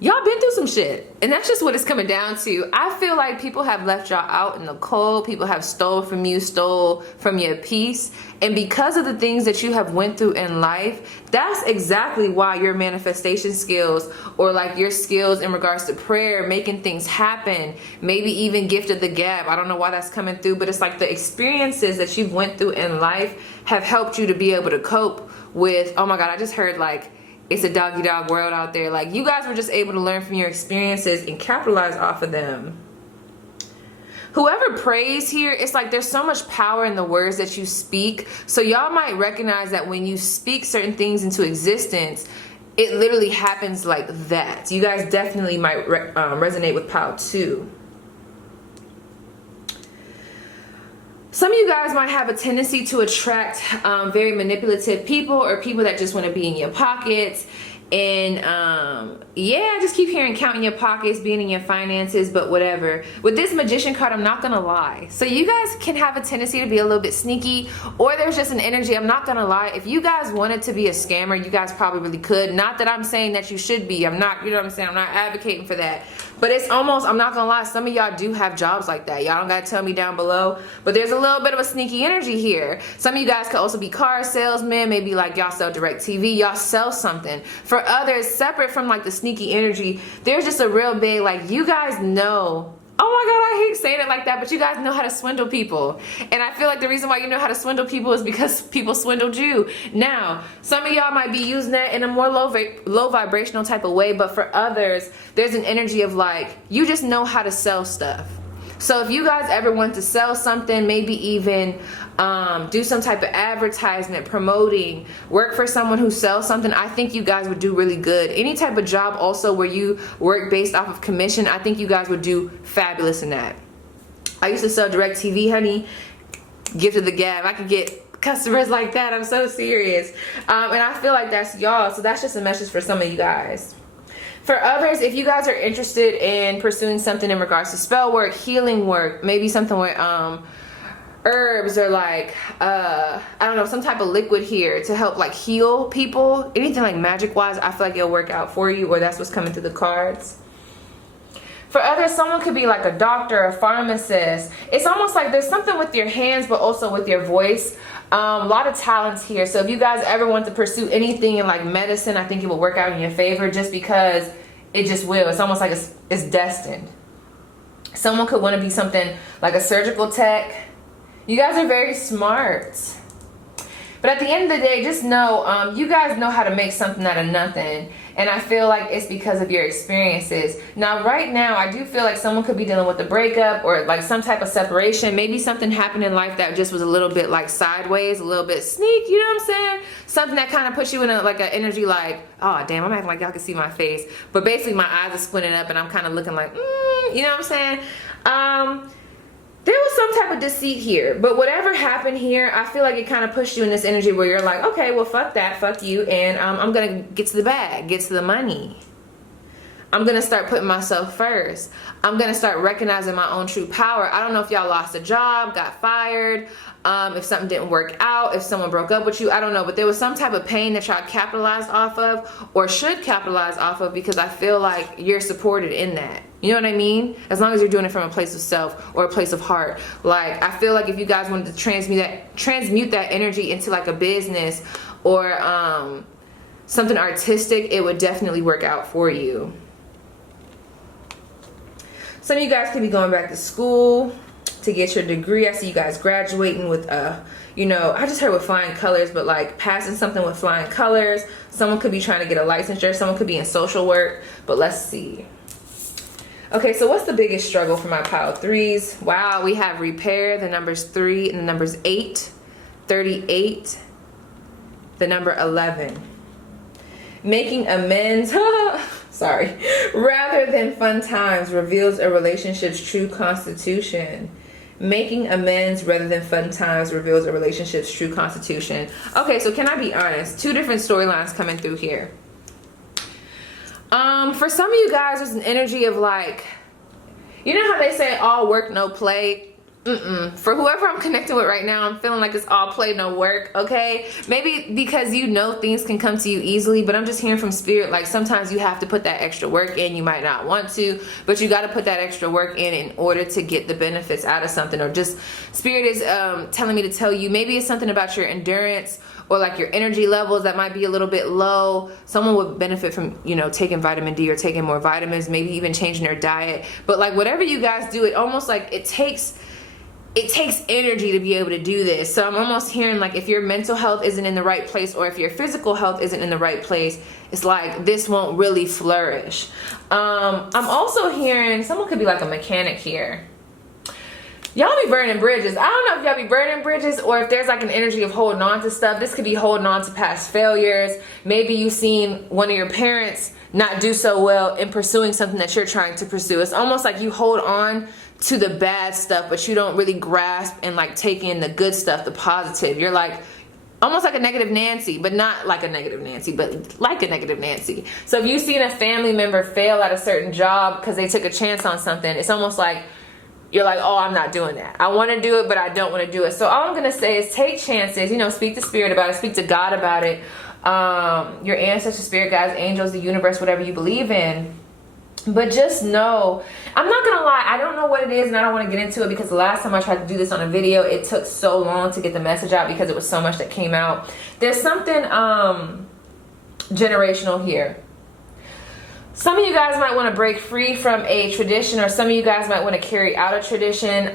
Y'all been through some shit, and that's just what it's coming down to. I feel like people have left y'all out in the cold. People have stole from you, stole from your peace. And because of the things that you have went through in life, that's exactly why your manifestation skills, or like your skills in regards to prayer, making things happen, maybe even gift of the gab. I don't know why that's coming through, but it's like the experiences that you've went through in life have helped you to be able to cope with, oh my God, I just heard like, it's a doggy dog world out there. Like, you guys were just able to learn from your experiences and capitalize off of them. Whoever prays here, it's like there's so much power in the words that you speak. So y'all might recognize that when you speak certain things into existence, it literally happens like that. You guys definitely might resonate with pile 2. Some of you guys might have a tendency to attract very manipulative people, or people that just want to be in your pockets. And yeah, I just keep hearing counting your pockets, being in your finances, but whatever. With this Magician card, I'm not gonna lie. So you guys can have a tendency to be a little bit sneaky, or there's just an energy, I'm not gonna lie. If you guys wanted to be a scammer, you guys probably really could. Not that I'm saying that you should be. I'm not, you know what I'm saying? I'm not advocating for that. But it's almost, I'm not gonna lie, some of y'all do have jobs like that. Y'all don't gotta tell me down below, but there's a little bit of a sneaky energy here. Some of you guys could also be car salesmen, maybe like y'all sell direct TV, y'all sell something. For others, separate from like the sneaky energy, there's just a real big, like, you guys know, oh my God, I hate saying it like that, but you guys know how to swindle people. And I feel like the reason why you know how to swindle people is because people swindled you. Now, some of y'all might be using that in a more low vibrational type of way, but for others, there's an energy of like, you just know how to sell stuff. So if you guys ever want to sell something, maybe even do some type of advertisement, promoting, work for someone who sells something, I think you guys would do really good. Any type of job also where you work based off of commission, I think you guys would do fabulous in that. I used to sell direct TV, honey, gift of the gab. I could get customers like that. I'm so serious. And I feel like that's y'all. So that's just a message for some of you guys. For others, if you guys are interested in pursuing something in regards to spell work, healing work, maybe something with herbs, or like I don't know, some type of liquid here to help like heal people, anything like magic wise, I feel like it'll work out for you, or that's what's coming through the cards. For others, someone could be like a doctor, a pharmacist. It's almost like there's something with your hands, but also with your voice. A lot of talents here. So if you guys ever want to pursue anything in like medicine, I think it will work out in your favor, just because it just will. It's almost like it's destined. Someone could want to be something like a surgical tech. You guys are very smart. But at the end of the day, just know, you guys know how to make something out of nothing. And I feel like it's because of your experiences. Now, right now, I do feel like someone could be dealing with a breakup, or like some type of separation. Maybe something happened in life that just was a little bit like sideways, a little bit sneak, you know what I'm saying? Something that kind of puts you in a, like an energy like, oh, damn, I'm acting like y'all can see my face. But basically, my eyes are squinting up and I'm kind of looking like, you know what I'm saying? There was some type of deceit here, but whatever happened here, I feel like it kind of pushed you in this energy where you're like, okay, well, fuck that, fuck you, and I'm gonna get to the bag, get to the money. I'm gonna start putting myself first. I'm gonna start recognizing my own true power. I don't know if y'all lost a job, got fired, if something didn't work out, if someone broke up with you, I don't know, but there was some type of pain that y'all capitalized off of, or should capitalize off of, because I feel like you're supported in that. You know what I mean? As long as you're doing it from a place of self or a place of heart. Like, I feel like if you guys wanted to transmute that energy into like a business or something artistic, it would definitely work out for you. Some of you guys could be going back to school to get your degree. I see you guys graduating with you know, I just heard with flying colors, but like passing something with flying colors. Someone could be trying to get a licensure. Someone could be in social work, but let's see. Okay, so what's the biggest struggle for my pile threes? Wow, we have repair, the numbers 3 and the numbers 8, 38, the number 11. Making amends, sorry, rather than fun times reveals a relationship's true constitution. Making amends rather than fun times reveals a relationship's true constitution. Okay, so can I be honest? 2 different storylines coming through here. For some of you guys, there's an energy of like, you know how they say all work, no play? For whoever I'm connecting with right now, I'm feeling like it's all play, no work, okay? Maybe because you know things can come to you easily, but I'm just hearing from spirit, like sometimes you have to put that extra work in. You might not want to, but you got to put that extra work in order to get the benefits out of something. Or just spirit is telling me to tell you, maybe it's something about your endurance or like your energy levels that might be a little bit low. Someone would benefit from, you know, taking vitamin D or taking more vitamins, maybe even changing their diet. But like whatever you guys do, it almost like it takes energy to be able to do this. So I'm almost hearing like if your mental health isn't in the right place or if your physical health isn't in the right place, it's like this won't really flourish. I'm also hearing someone could be like a mechanic here. Y'all be burning bridges. I don't know if y'all be burning bridges or if there's like an energy of holding on to stuff. This could be holding on to past failures. Maybe you've seen one of your parents not do so well in pursuing something that you're trying to pursue. It's almost like you hold on to the bad stuff, but you don't really grasp and like take in the good stuff, the positive. You're like almost like a negative Nancy, but not like a negative Nancy, but like a negative Nancy. So if you've seen a family member fail at a certain job because they took a chance on something, it's almost like you're like, oh, I'm not doing that. I want to do it, but I don't want to do it. So all I'm going to say is take chances, you know, speak to spirit about it, speak to God about it. Your ancestors, spirit guides, angels, the universe, whatever you believe in. But just know, I'm not gonna lie, I don't know what it is and I don't want to get into it because the last time I tried to do this on a video, it took so long to get the message out because it was so much that came out. There's something generational here. Some of you guys might want to break free from a tradition, or some of you guys might want to carry out a tradition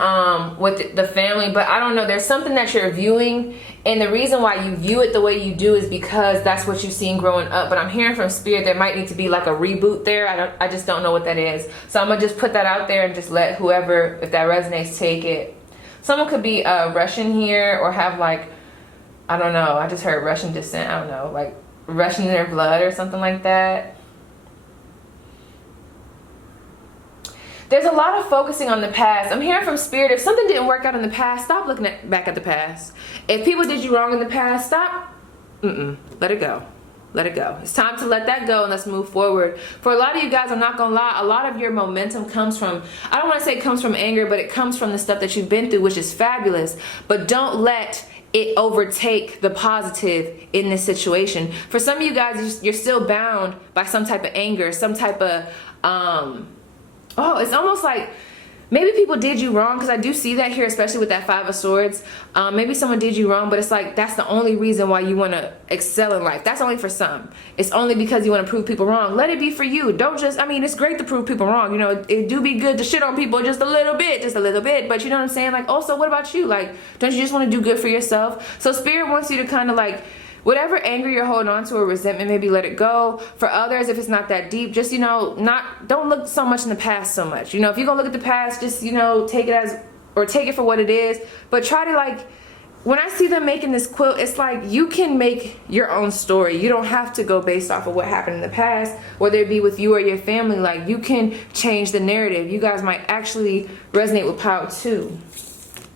with the family, but I don't know, there's something that you're viewing, and the reason why you view it the way you do is because that's what you've seen growing up. But I'm hearing from spirit there might need to be like a reboot there. I just don't know what that is. So I'm gonna just put that out there and just let whoever, if that resonates, take it. Someone could be Russian here or have like, I don't know, I just heard Russian descent, I don't know, like Russian in their blood or something like that. There's a lot of focusing on the past. I'm hearing from spirit, if something didn't work out in the past, stop looking back at the past. If people did you wrong in the past, stop. Let it go. Let it go. It's time to let that go and let's move forward. For a lot of you guys, I'm not gonna lie, a lot of your momentum comes from, I don't want to say it comes from anger, but it comes from the stuff that you've been through, which is fabulous. But don't let it overtake the positive in this situation. For some of you guys, you're still bound by some type of anger, some type of oh, it's almost like maybe people did you wrong, because I do see that here, especially with that 5 of Swords. Maybe someone did you wrong, but it's like that's the only reason why you want to excel in life. That's only for some. It's only because you want to prove people wrong. Let it be for you. Don't just, I mean, it's great to prove people wrong. You know, it do be good to shit on people just a little bit, but you know what I'm saying? Like, also, what about you? Like, don't you just want to do good for yourself? So Spirit wants you to kind of like, whatever anger you're holding on to or resentment, maybe let it go. For others, if it's not that deep, just, you know, don't look so much in the past so much. You know, if you're gonna look at the past, just, you know, take it for what it is. But try to, like, when I see them making this quilt, it's like you can make your own story. You don't have to go based off of what happened in the past, whether it be with you or your family. Like, you can change the narrative. You guys might actually resonate with power too.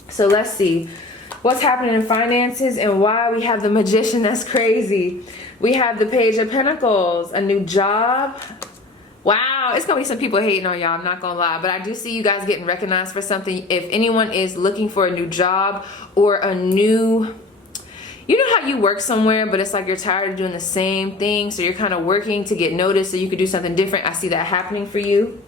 So let's see. What's happening in finances and why we have the Magician. That's crazy. We have the Page of Pentacles, a new job. Wow, it's gonna be some people hating on y'all, I'm not gonna lie, but I do see you guys getting recognized for something. If anyone is looking for a new job or a new, you know how you work somewhere but it's like you're tired of doing the same thing, so you're kind of working to get noticed so you could do something different. I see that happening for you.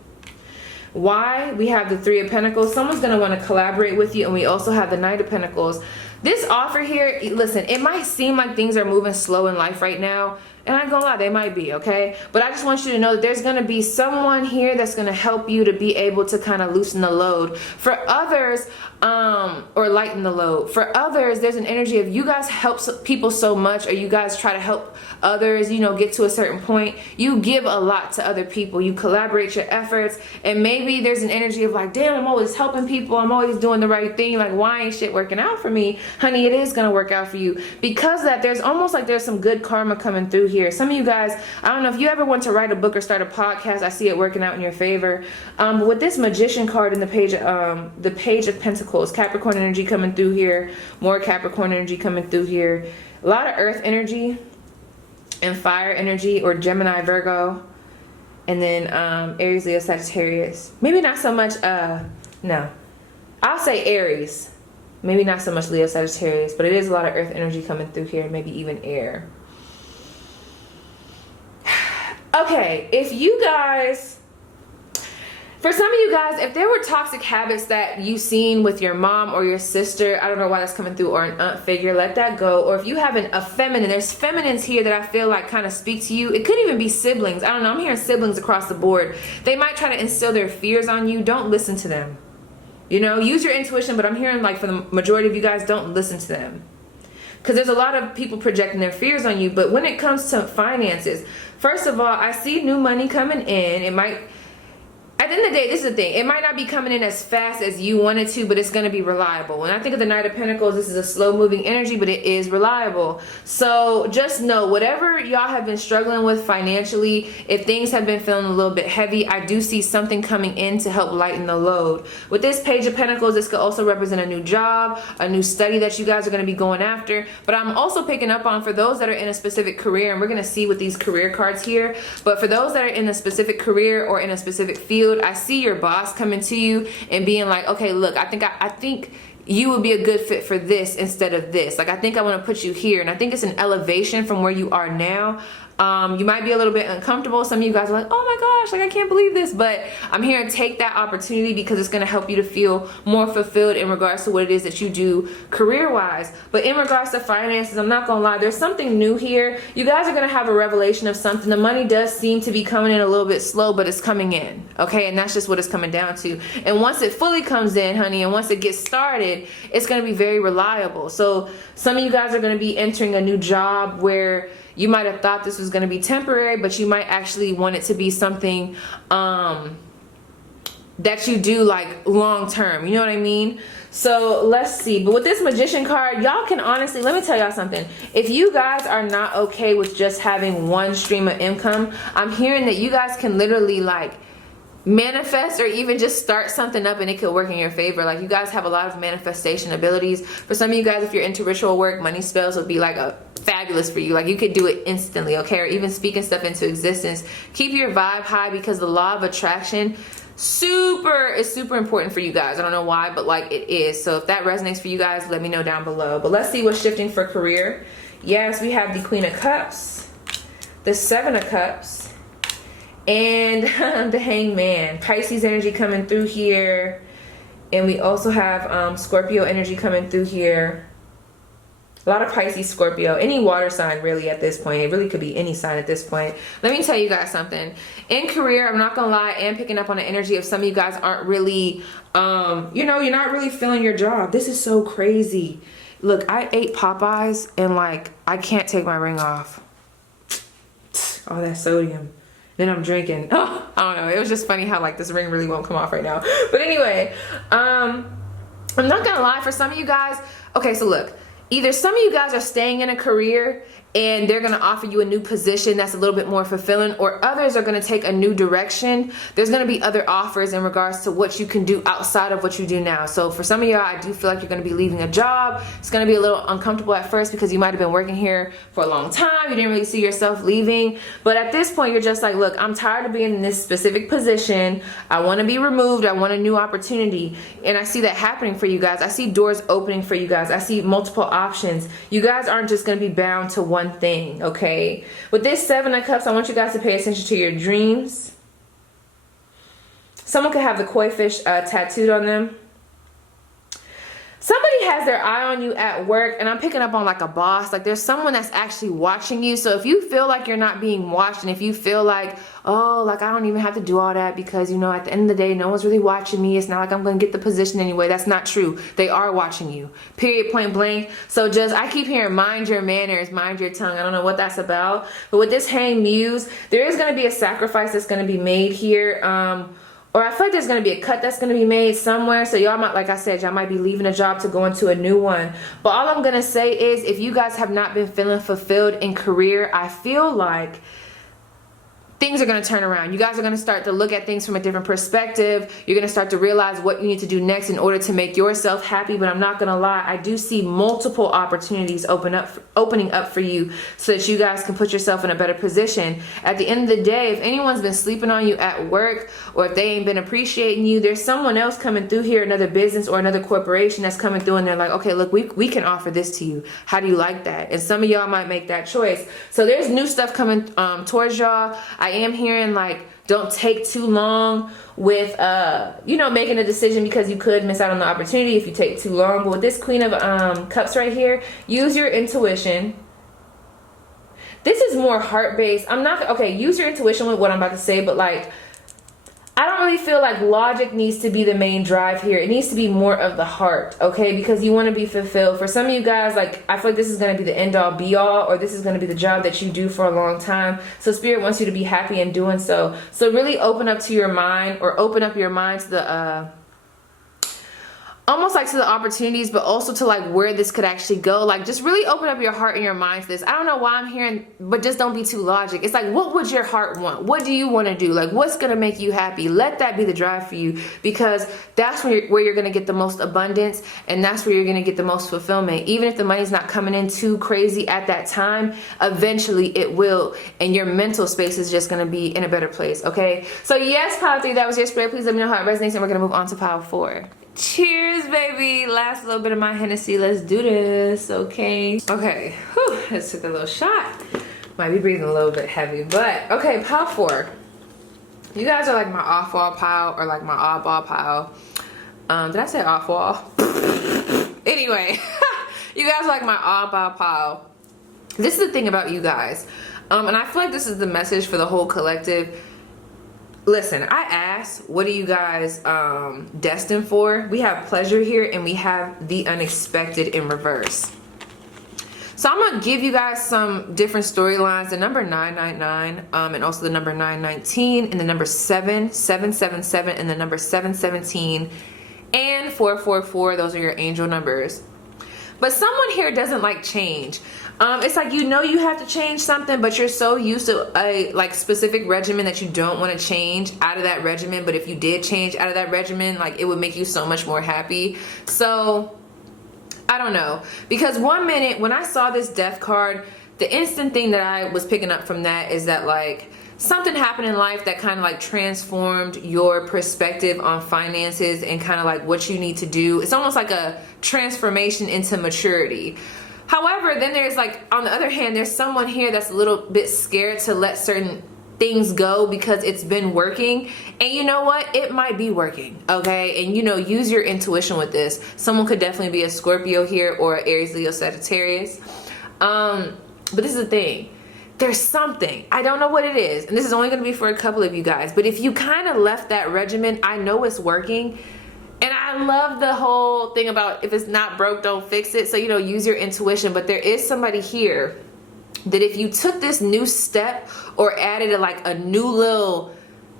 Why? We have the 3 of Pentacles. Someone's going to want to collaborate with you, and we also have the Knight of Pentacles. This offer here, listen, it might seem like things are moving slow in life right now. And I ain't gonna lie, they might be, okay? But I just want you to know that there's gonna be someone here that's gonna help you to be able to kind of loosen the load. For others, or lighten the load. For others, there's an energy of you guys help people so much, or you guys try to help others, you know, get to a certain point. You give a lot to other people. You collaborate your efforts, and maybe there's an energy of like, damn, I'm always helping people. I'm always doing the right thing. Like, why ain't shit working out for me? Honey, it is gonna work out for you. Because that there's almost like there's some good karma coming through here. Some of you guys, I don't know if you ever want to write a book or start a podcast. I see it working out in your favor. But with this Magician card in the Page of Pentacles, Capricorn energy coming through here, more Capricorn energy coming through here, a lot of Earth energy and fire energy, or Gemini, Virgo, and then Aries, Leo, Sagittarius. Maybe not so much, no, I'll say Aries. Maybe not so much Leo, Sagittarius, but it is a lot of Earth energy coming through here, maybe even air. Okay, if you guys, for some of you guys, if there were toxic habits that you've seen with your mom or your sister, I don't know why that's coming through, or an aunt figure, let that go. Or if you have a feminine, there's feminines here that I feel like kind of speak to you. It could even be siblings. I don't know, I'm hearing siblings across the board. They might try to instill their fears on you. Don't listen to them. You know, use your intuition, but I'm hearing like for the majority of you guys, don't listen to them. Because there's a lot of people projecting their fears on you. But when it comes to finances, first of all, I see new money coming in. It might, at the end of the day, this is the thing. It might not be coming in as fast as you wanted to, but it's going to be reliable. When I think of the Knight of Pentacles, this is a slow moving energy, but it is reliable. So just know, whatever y'all have been struggling with financially, if things have been feeling a little bit heavy, I do see something coming in to help lighten the load. With this Page of Pentacles, this could also represent a new job, a new study that you guys are going to be going after. But I'm also picking up on, for those that are in a specific career, and we're going to see with these career cards here, but for those that are in a specific career or in a specific field, I see your boss coming to you and being like, okay, look, I think you would be a good fit for this instead of this. Like, I think I want to put you here. And I think it's an elevation from where you are now. You might be a little bit uncomfortable. Some of you guys are like, oh my gosh, like I can't believe this. But I'm here to take that opportunity because it's going to help you to feel more fulfilled in regards to what it is that you do career-wise. But in regards to finances, I'm not going to lie, there's something new here. You guys are going to have a revelation of something. The money does seem to be coming in a little bit slow, but it's coming in. Okay, and that's just what it's coming down to. And once it fully comes in, honey, and once it gets started, it's going to be very reliable. So some of you guys are going to be entering a new job where you might have thought this was going to be temporary, but you might actually want it to be something that you do like long term. You know what I mean? So let's see. But with this Magician card, y'all can honestly, let me tell y'all something. If you guys are not okay with just having one stream of income, I'm hearing that you guys can literally like manifest or even just start something up and it could work in your favor. Like, you guys have a lot of manifestation abilities. For some of you guys, if you're into ritual work, money spells would be like fabulous for you. Like, you could do it instantly, okay? Or even speaking stuff into existence. Keep your vibe high because the law of attraction is super important for you guys. I don't know why, but like it is. So if that resonates for you guys, let me know down below. But let's see what's shifting for career. Yes, we have the Queen of Cups, the Seven of Cups, and the Hangman. Pisces energy coming through here. And we also have Scorpio energy coming through here. A lot of Pisces, Scorpio, any water sign really at this point. It really could be any sign at this point. Let me tell you guys something. In career, I'm not gonna lie, I am picking up on the energy of some of you guys aren't really, you know, you're not really feeling your job. This is so crazy. Look, I ate Popeyes and like, I can't take my ring off. All that sodium. Then I'm drinking. Oh, I don't know. It was just funny how like this ring really won't come off right now. But anyway, I'm not gonna lie, for some of you guys, okay, so look, either some of you guys are staying in a career and they're going to offer you a new position that's a little bit more fulfilling, or others are going to take a new direction. There's going to be other offers in regards to what you can do outside of what you do now. So for some of y'all, I do feel like you're going to be leaving a job. It's going to be a little uncomfortable at first because you might have been working here for a long time. You didn't really see yourself leaving. But at this point, you're just like, look, I'm tired of being in this specific position. I want to be removed. I want a new opportunity. And I see that happening for you guys. I see doors opening for you guys. I see multiple options. You guys aren't just going to be bound to one thing, okay? With this Seven of Cups, I want you guys to pay attention to your dreams. Someone could have the koi fish tattooed on them. somebody has their eye on you at work, and I'm picking up on like a boss. Like there's someone that's actually watching you. So if you feel like you're not being watched, and if you feel like, oh, like I don't even have to do all that because, you know, at the end of the day, no one's really watching me. It's not like I'm going to get the position anyway. That's not true. They are watching you. Period, point blank. So just, I keep hearing mind your manners, mind your tongue. I don't know what that's about. But with this hanged muse, there is going to be a sacrifice that's going to be made here. Or I feel like there's going to be a cut that's going to be made somewhere. So y'all might, like I said, y'all might be leaving a job to go into a new one. But all I'm going to say is, if you guys have not been feeling fulfilled in career, I feel like things are going to turn around. You guys are going to start to look at things from a different perspective. You're going to start to realize what you need to do next in order to make yourself happy. But I'm not going to lie, I do see multiple opportunities opening up for you so that you guys can put yourself in a better position. At the end of the day, if anyone's been sleeping on you at work, or if they ain't been appreciating you, there's someone else coming through here, another business or another corporation that's coming through, and they're like, okay, look, we can offer this to you. How do you like that? And some of y'all might make that choice. So there's new stuff coming towards y'all. I am hearing like, don't take too long with you know, making a decision, because you could miss out on the opportunity if you take too long. But with this Queen of Cups right here, use your intuition. This is more heart-based. I'm not, okay, use your intuition with what I'm about to say, but like, I don't really feel like logic needs to be the main drive here. It needs to be more of the heart, okay? Because you want to be fulfilled. For some of you guys, like, I feel like this is going to be the end-all, be-all, or this is going to be the job that you do for a long time. So Spirit wants you to be happy in doing so. So really open up to your mind, or open up your mind to the almost like to the opportunities, but also to like where this could actually go. Like, just really open up your heart and your mind to this. I don't know why I'm hearing, but just don't be too logic. It's like, what would your heart want? What do you want to do? Like, what's going to make you happy? Let that be the drive for you, because that's where you're going to get the most abundance, and that's where you're going to get the most fulfillment. Even if the money's not coming in too crazy at that time, eventually it will, and your mental space is just going to be in a better place, okay? So yes, pile 3, that was your Spirit. Please let me know how it resonates, and we're going to move on to pile 4. Cheers, baby. Last little bit of my Hennessy. Let's do this, okay? Okay, whew, let's take a little shot. Might be breathing a little bit heavy, but okay, pile 4. You guys are like my off-wall pile, or like my oddball pile. Did I say off-wall? Anyway, you guys are like my oddball pile. This is the thing about you guys, and I feel like this is the message for the whole collective. Listen, I asked, what are you guys destined for? We have pleasure here, and we have the unexpected in reverse. So I'm going to give you guys some different storylines. The number 999, and also the number 919, and the number 7777, and the number 717, and 444. Those are your angel numbers. But someone here doesn't like change. It's like, you know, you have to change something, but you're so used to a like specific regimen that you don't want to change out of that regimen. But if you did change out of that regimen, like, it would make you so much more happy. So I don't know, because one minute when I saw this death card, the instant thing that I was picking up from that is that like something happened in life that kind of like transformed your perspective on finances and kind of like what you need to do. It's almost like a transformation into maturity. However, then there's like, on the other hand, there's someone here that's a little bit scared to let certain things go because it's been working. And you know what? It might be working, okay? And you know, use your intuition with this. Someone could definitely be a Scorpio here, or an Aries, Leo, Sagittarius. But this is the thing. There's something. I don't know what it is. And this is only going to be for a couple of you guys. But if you kind of left that regimen, I know it's working. And I love the whole thing about, if it's not broke, don't fix it. So, you know, use your intuition. But there is somebody here that if you took this new step, or added like a new little,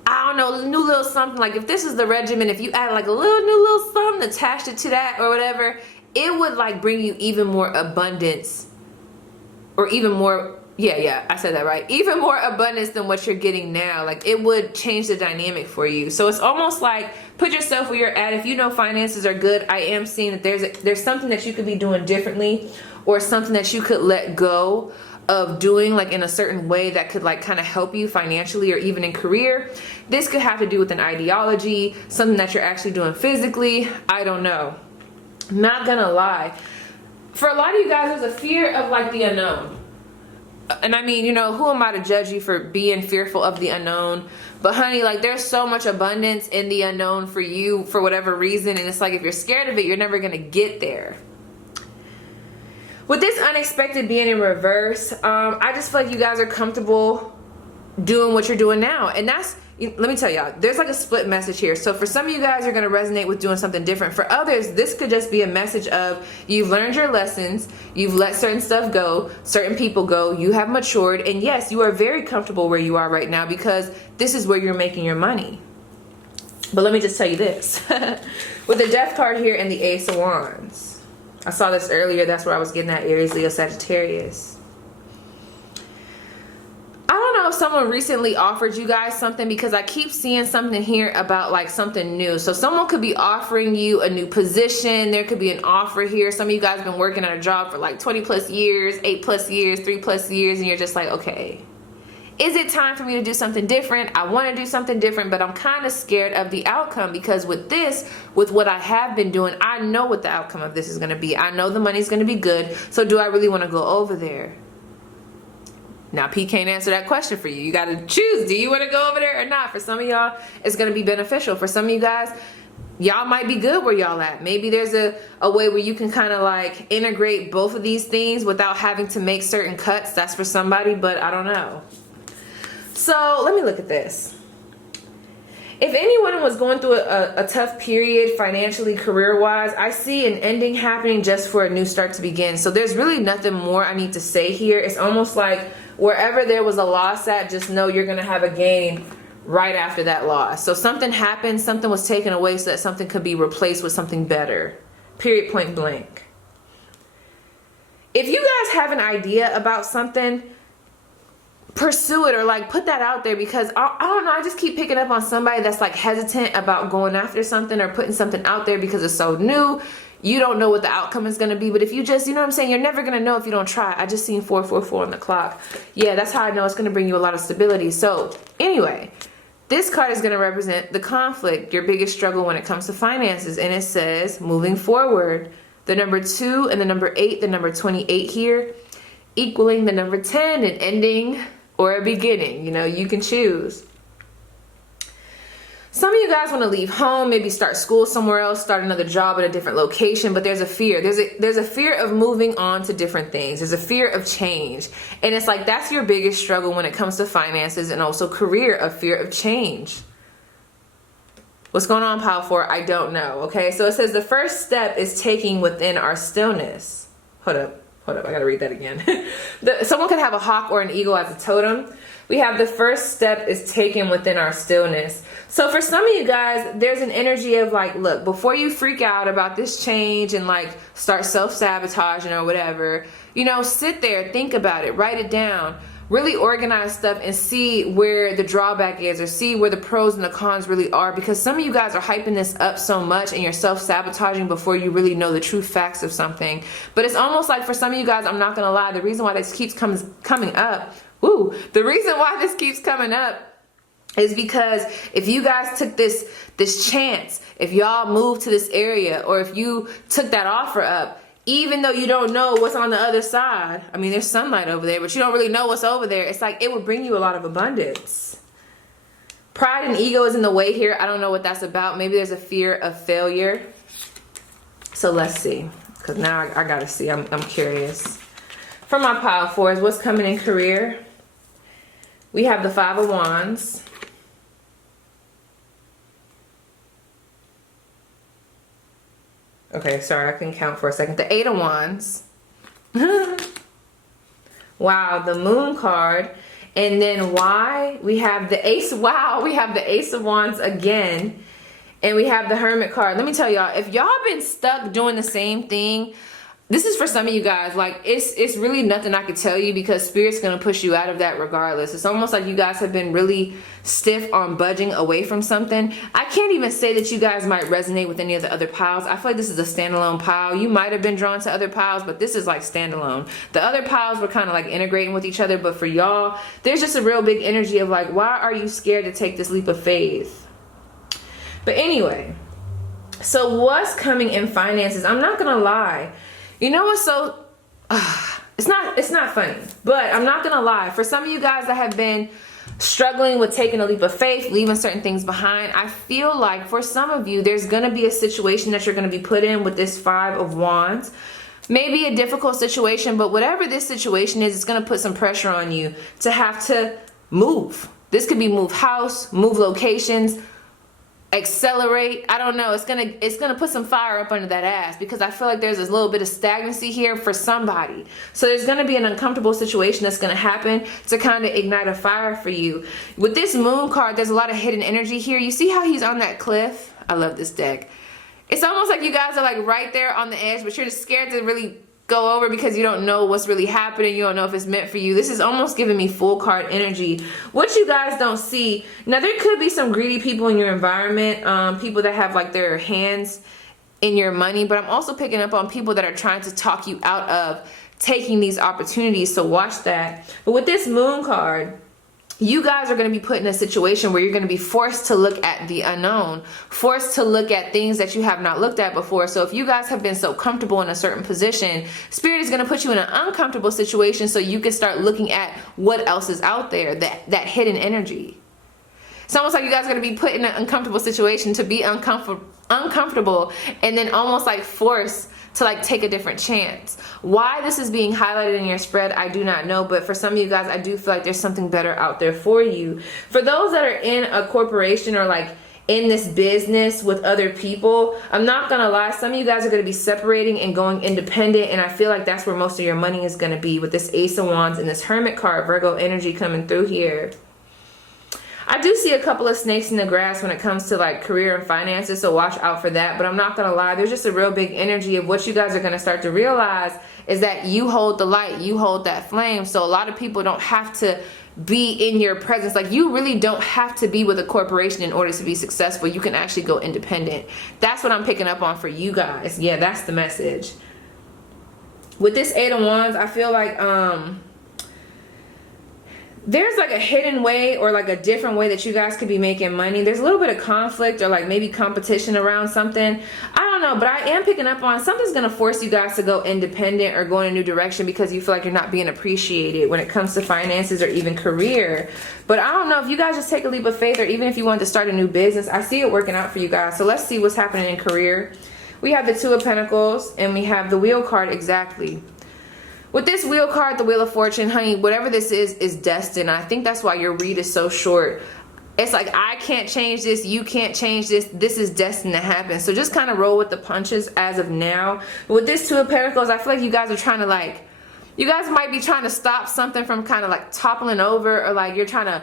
I don't know, new little something, like if this is the regimen, if you add like a new little something, attached it to that or whatever, it would like bring you even more abundance, or even more, yeah, I said that right. Even more abundance than what you're getting now. Like, it would change the dynamic for you. So it's almost like, put yourself where you're at. If you know finances are good, I am seeing that there's something that you could be doing differently, or something that you could let go of doing, like in a certain way that could like kind of help you financially, or even in career. This could have to do with an ideology, something that you're actually doing physically. I don't know. Not gonna lie. For a lot of you guys, there's a fear of like the unknown. and I mean, you know, who am I to judge you for being fearful of the unknown? But honey, like, there's so much abundance in the unknown for you for whatever reason. And it's like, if you're scared of it, you're never going to get there. With this unexpected being in reverse, I just feel like you guys are comfortable doing what you're doing now. And that's, let me tell y'all, there's like a split message here. So for some of you guys, you're going to resonate with doing something different. For others, this could just be a message of you've learned your lessons, you've let certain stuff go, certain people go, you have matured, and yes, you are very comfortable where you are right now because this is where you're making your money. But let me just tell you this. With the Death card here and the Ace of Wands, I saw this earlier, that's where I was getting at, Aries, Leo, Sagittarius. I don't know if someone recently offered you guys something, because I keep seeing something here about like something new. So someone could be offering you a new position. There could be an offer here. Some of you guys have been working at a job for like 20 plus years, 8 plus years, 3 plus years, and you're just like, okay, is it time for me to do something different? I want to do something different, but I'm kind of scared of the outcome, because with this, with what I have been doing, I know what the outcome of this is going to be. I know the money's going to be good. So do I really want to go over there? Now, P can't answer that question for you. You got to choose. Do you want to go over there or not? For some of y'all, it's going to be beneficial. For some of you guys, y'all might be good where y'all at. Maybe there's a way where you can kind of like integrate both of these things without having to make certain cuts. That's for somebody, but I don't know. So let me look at this. If anyone was going through a tough period financially, career-wise, I see an ending happening just for a new start to begin. So there's really nothing more I need to say here. It's almost like wherever there was a loss at, just know you're going to have a gain right after that loss. So something happened, something was taken away so that something could be replaced with something better. Period, point blank. If you guys have an idea about something, pursue it, or like put that out there, because I don't know, I just keep picking up on somebody that's like hesitant about going after something or putting something out there because it's so new. You don't know what the outcome is going to be, but if you just, you know what I'm saying, you're never going to know if you don't try. I just seen 444 on the clock. Yeah, that's how I know it's going to bring you a lot of stability. So anyway, this card is going to represent the conflict, your biggest struggle when it comes to finances, and it says moving forward, the number 2 and the number 8, the number 28 here, equaling the number 10, an ending or a beginning. You know, you can choose. Some of you guys want to leave home, maybe start school somewhere else, start another job at a different location, but there's a fear. There's a fear of moving on to different things. There's a fear of change. And it's like that's your biggest struggle when it comes to finances and also career, a fear of change. What's going on, Pile 4? I don't know. Okay, so it says the first step is taking within our stillness. Hold up, I gotta read that again. Someone could have a hawk or an eagle as a totem. We have the first step is taken within our stillness. So for some of you guys, there's an energy of like, look, before you freak out about this change and like start self-sabotaging or whatever, you know, sit there, think about it, write it down, really organize stuff and see where the drawback is, or see where the pros and the cons really are, because some of you guys are hyping this up so much and you're self-sabotaging before you really know the true facts of something. But it's almost like for some of you guys, I'm not gonna lie, the reason why this keeps coming up, the reason why this keeps coming up is because if you guys took this chance, if y'all moved to this area, or if you took that offer up, even though you don't know what's on the other side, I mean, there's sunlight over there, but you don't really know what's over there, it's like it would bring you a lot of abundance. Pride and ego is in the way here. I don't know what that's about. Maybe there's a fear of failure. So let's see, because now I gotta see. I'm curious. For my Pile 4s, what's coming in career? We have the 5 of Wands. Okay, sorry, I couldn't count for a second. The 8 of Wands. Wow, the Moon card. And then why? We have the Ace. Wow, we have the Ace of Wands again. And we have the Hermit card. Let me tell y'all, if y'all been stuck doing the same thing, this is for some of you guys. Like, it's really nothing I could tell you, because Spirit's going to push you out of that regardless. It's almost like you guys have been really stiff on budging away from something. I can't even say that you guys might resonate with any of the other piles. I feel like this is a standalone pile. You might have been drawn to other piles, but this is like standalone. The other piles were kind of like integrating with each other, but for y'all, there's just a real big energy of like, why are you scared to take this leap of faith? But anyway, so what's coming in finances? I'm not going to lie. You know what's so, it's not funny. But I'm not gonna lie, for some of you guys that have been struggling with taking a leap of faith, leaving certain things behind, I feel like for some of you, there's gonna be a situation that you're gonna be put in with this 5 of Wands. Maybe a difficult situation, but whatever this situation is, it's gonna put some pressure on you to have to move. This could be move house, move locations, accelerate. I don't know. It's gonna put some fire up under that ass, because I feel like there's this little bit of stagnancy here for somebody. So there's gonna be an uncomfortable situation that's gonna happen to kind of ignite a fire for you. With this moon card, there's a lot of hidden energy here. You see how he's on that cliff? I love this deck. It's almost like you guys are like right there on the edge, but you're just scared to really go over because you don't know what's really happening. You don't know if it's meant for you. This is almost giving me full card energy. What you guys don't see, now there could be some greedy people in your environment, people that have like their hands in your money, but I'm also picking up on people that are trying to talk you out of taking these opportunities, so watch that. But with this moon card, you guys are going to be put in a situation where you're going to be forced to look at the unknown, forced to look at things that you have not looked at before. So if you guys have been so comfortable in a certain position, Spirit is going to put you in an uncomfortable situation so you can start looking at what else is out there, that hidden energy. It's almost like you guys are going to be put in an uncomfortable situation to be uncomfortable and then almost like forced to like take a different chance. Why this is being highlighted in your spread, I do not know, but for some of you guys, I do feel like there's something better out there for you. For those that are in a corporation or like in this business with other people, I'm not gonna lie, some of you guys are gonna be separating and going independent, and I feel like that's where most of your money is gonna be with this Ace of Wands and this Hermit card, Virgo energy coming through here. I do see a couple of snakes in the grass when it comes to like career and finances, so watch out for that. But I'm not gonna lie, there's just a real big energy of what you guys are gonna start to realize is that you hold the light, you hold that flame. So a lot of people don't have to be in your presence. Like, you really don't have to be with a corporation in order to be successful. You can actually go independent. That's what I'm picking up on for you guys. Yeah, that's the message. With this 8 of Wands, I feel like there's like a hidden way or like a different way that you guys could be making money. There's a little bit of conflict or like maybe competition around something. I don't know, but I am picking up on something's going to force you guys to go independent or go in a new direction because you feel like you're not being appreciated when it comes to finances or even career. But I don't know if you guys just take a leap of faith, or even if you want to start a new business, I see it working out for you guys. So let's see what's happening in career. We have the 2 of Pentacles and we have the Wheel card exactly. With this Wheel card, the Wheel of Fortune, honey, whatever this is destined. I think that's why your read is so short. It's like, I can't change this, you can't change this, this is destined to happen. So just kind of roll with the punches as of now. With this 2 of Pentacles, I feel like you guys are trying to like, you guys might be trying to stop something from kind of like toppling over, or like you're trying to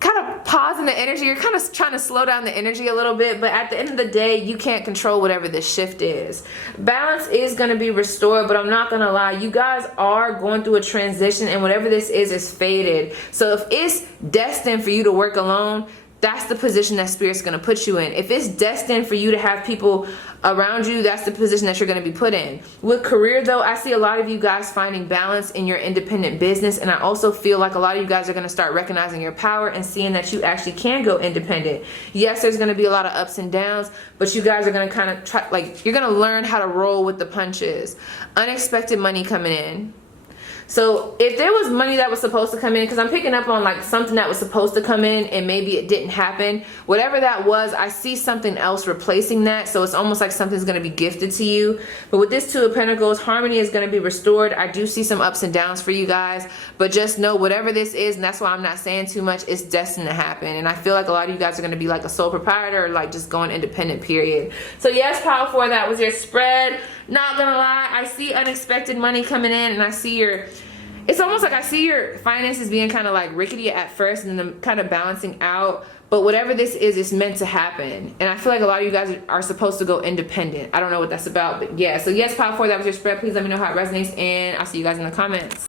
kind of pausing the energy. You're kind of trying to slow down the energy a little bit, but at the end of the day, you can't control whatever this shift is. Balance is going to be restored, but I'm not going to lie, you guys are going through a transition, and whatever this is faded. So if it's destined for you to work alone, that's the position that Spirit's going to put you in. If it's destined for you to have people around you, that's the position that you're going to be put in. With career though, I see a lot of you guys finding balance in your independent business, and I also feel like a lot of you guys are going to start recognizing your power and seeing that you actually can go independent. Yes, there's going to be a lot of ups and downs, but you guys are going to kind of try, like, you're going to learn how to roll with the punches. Unexpected money coming in. So if there was money that was supposed to come in, because I'm picking up on like something that was supposed to come in and maybe it didn't happen, whatever that was, I see something else replacing that. So it's almost like something's going to be gifted to you. But with this 2 of Pentacles, harmony is going to be restored. I do see some ups and downs for you guys, but just know whatever this is, and that's why I'm not saying too much, it's destined to happen. And I feel like a lot of you guys are going to be like a sole proprietor, or like just going independent, period. So yes, Power 4, that was your spread. Not gonna lie, I see unexpected money coming in, and I see it's almost like I see your finances being kind of like rickety at first and then kind of balancing out. But whatever this is, it's meant to happen. And I feel like a lot of you guys are supposed to go independent. I don't know what that's about, but yeah. So yes, Power 4, that was your spread. Please let me know how it resonates, and I'll see you guys in the comments.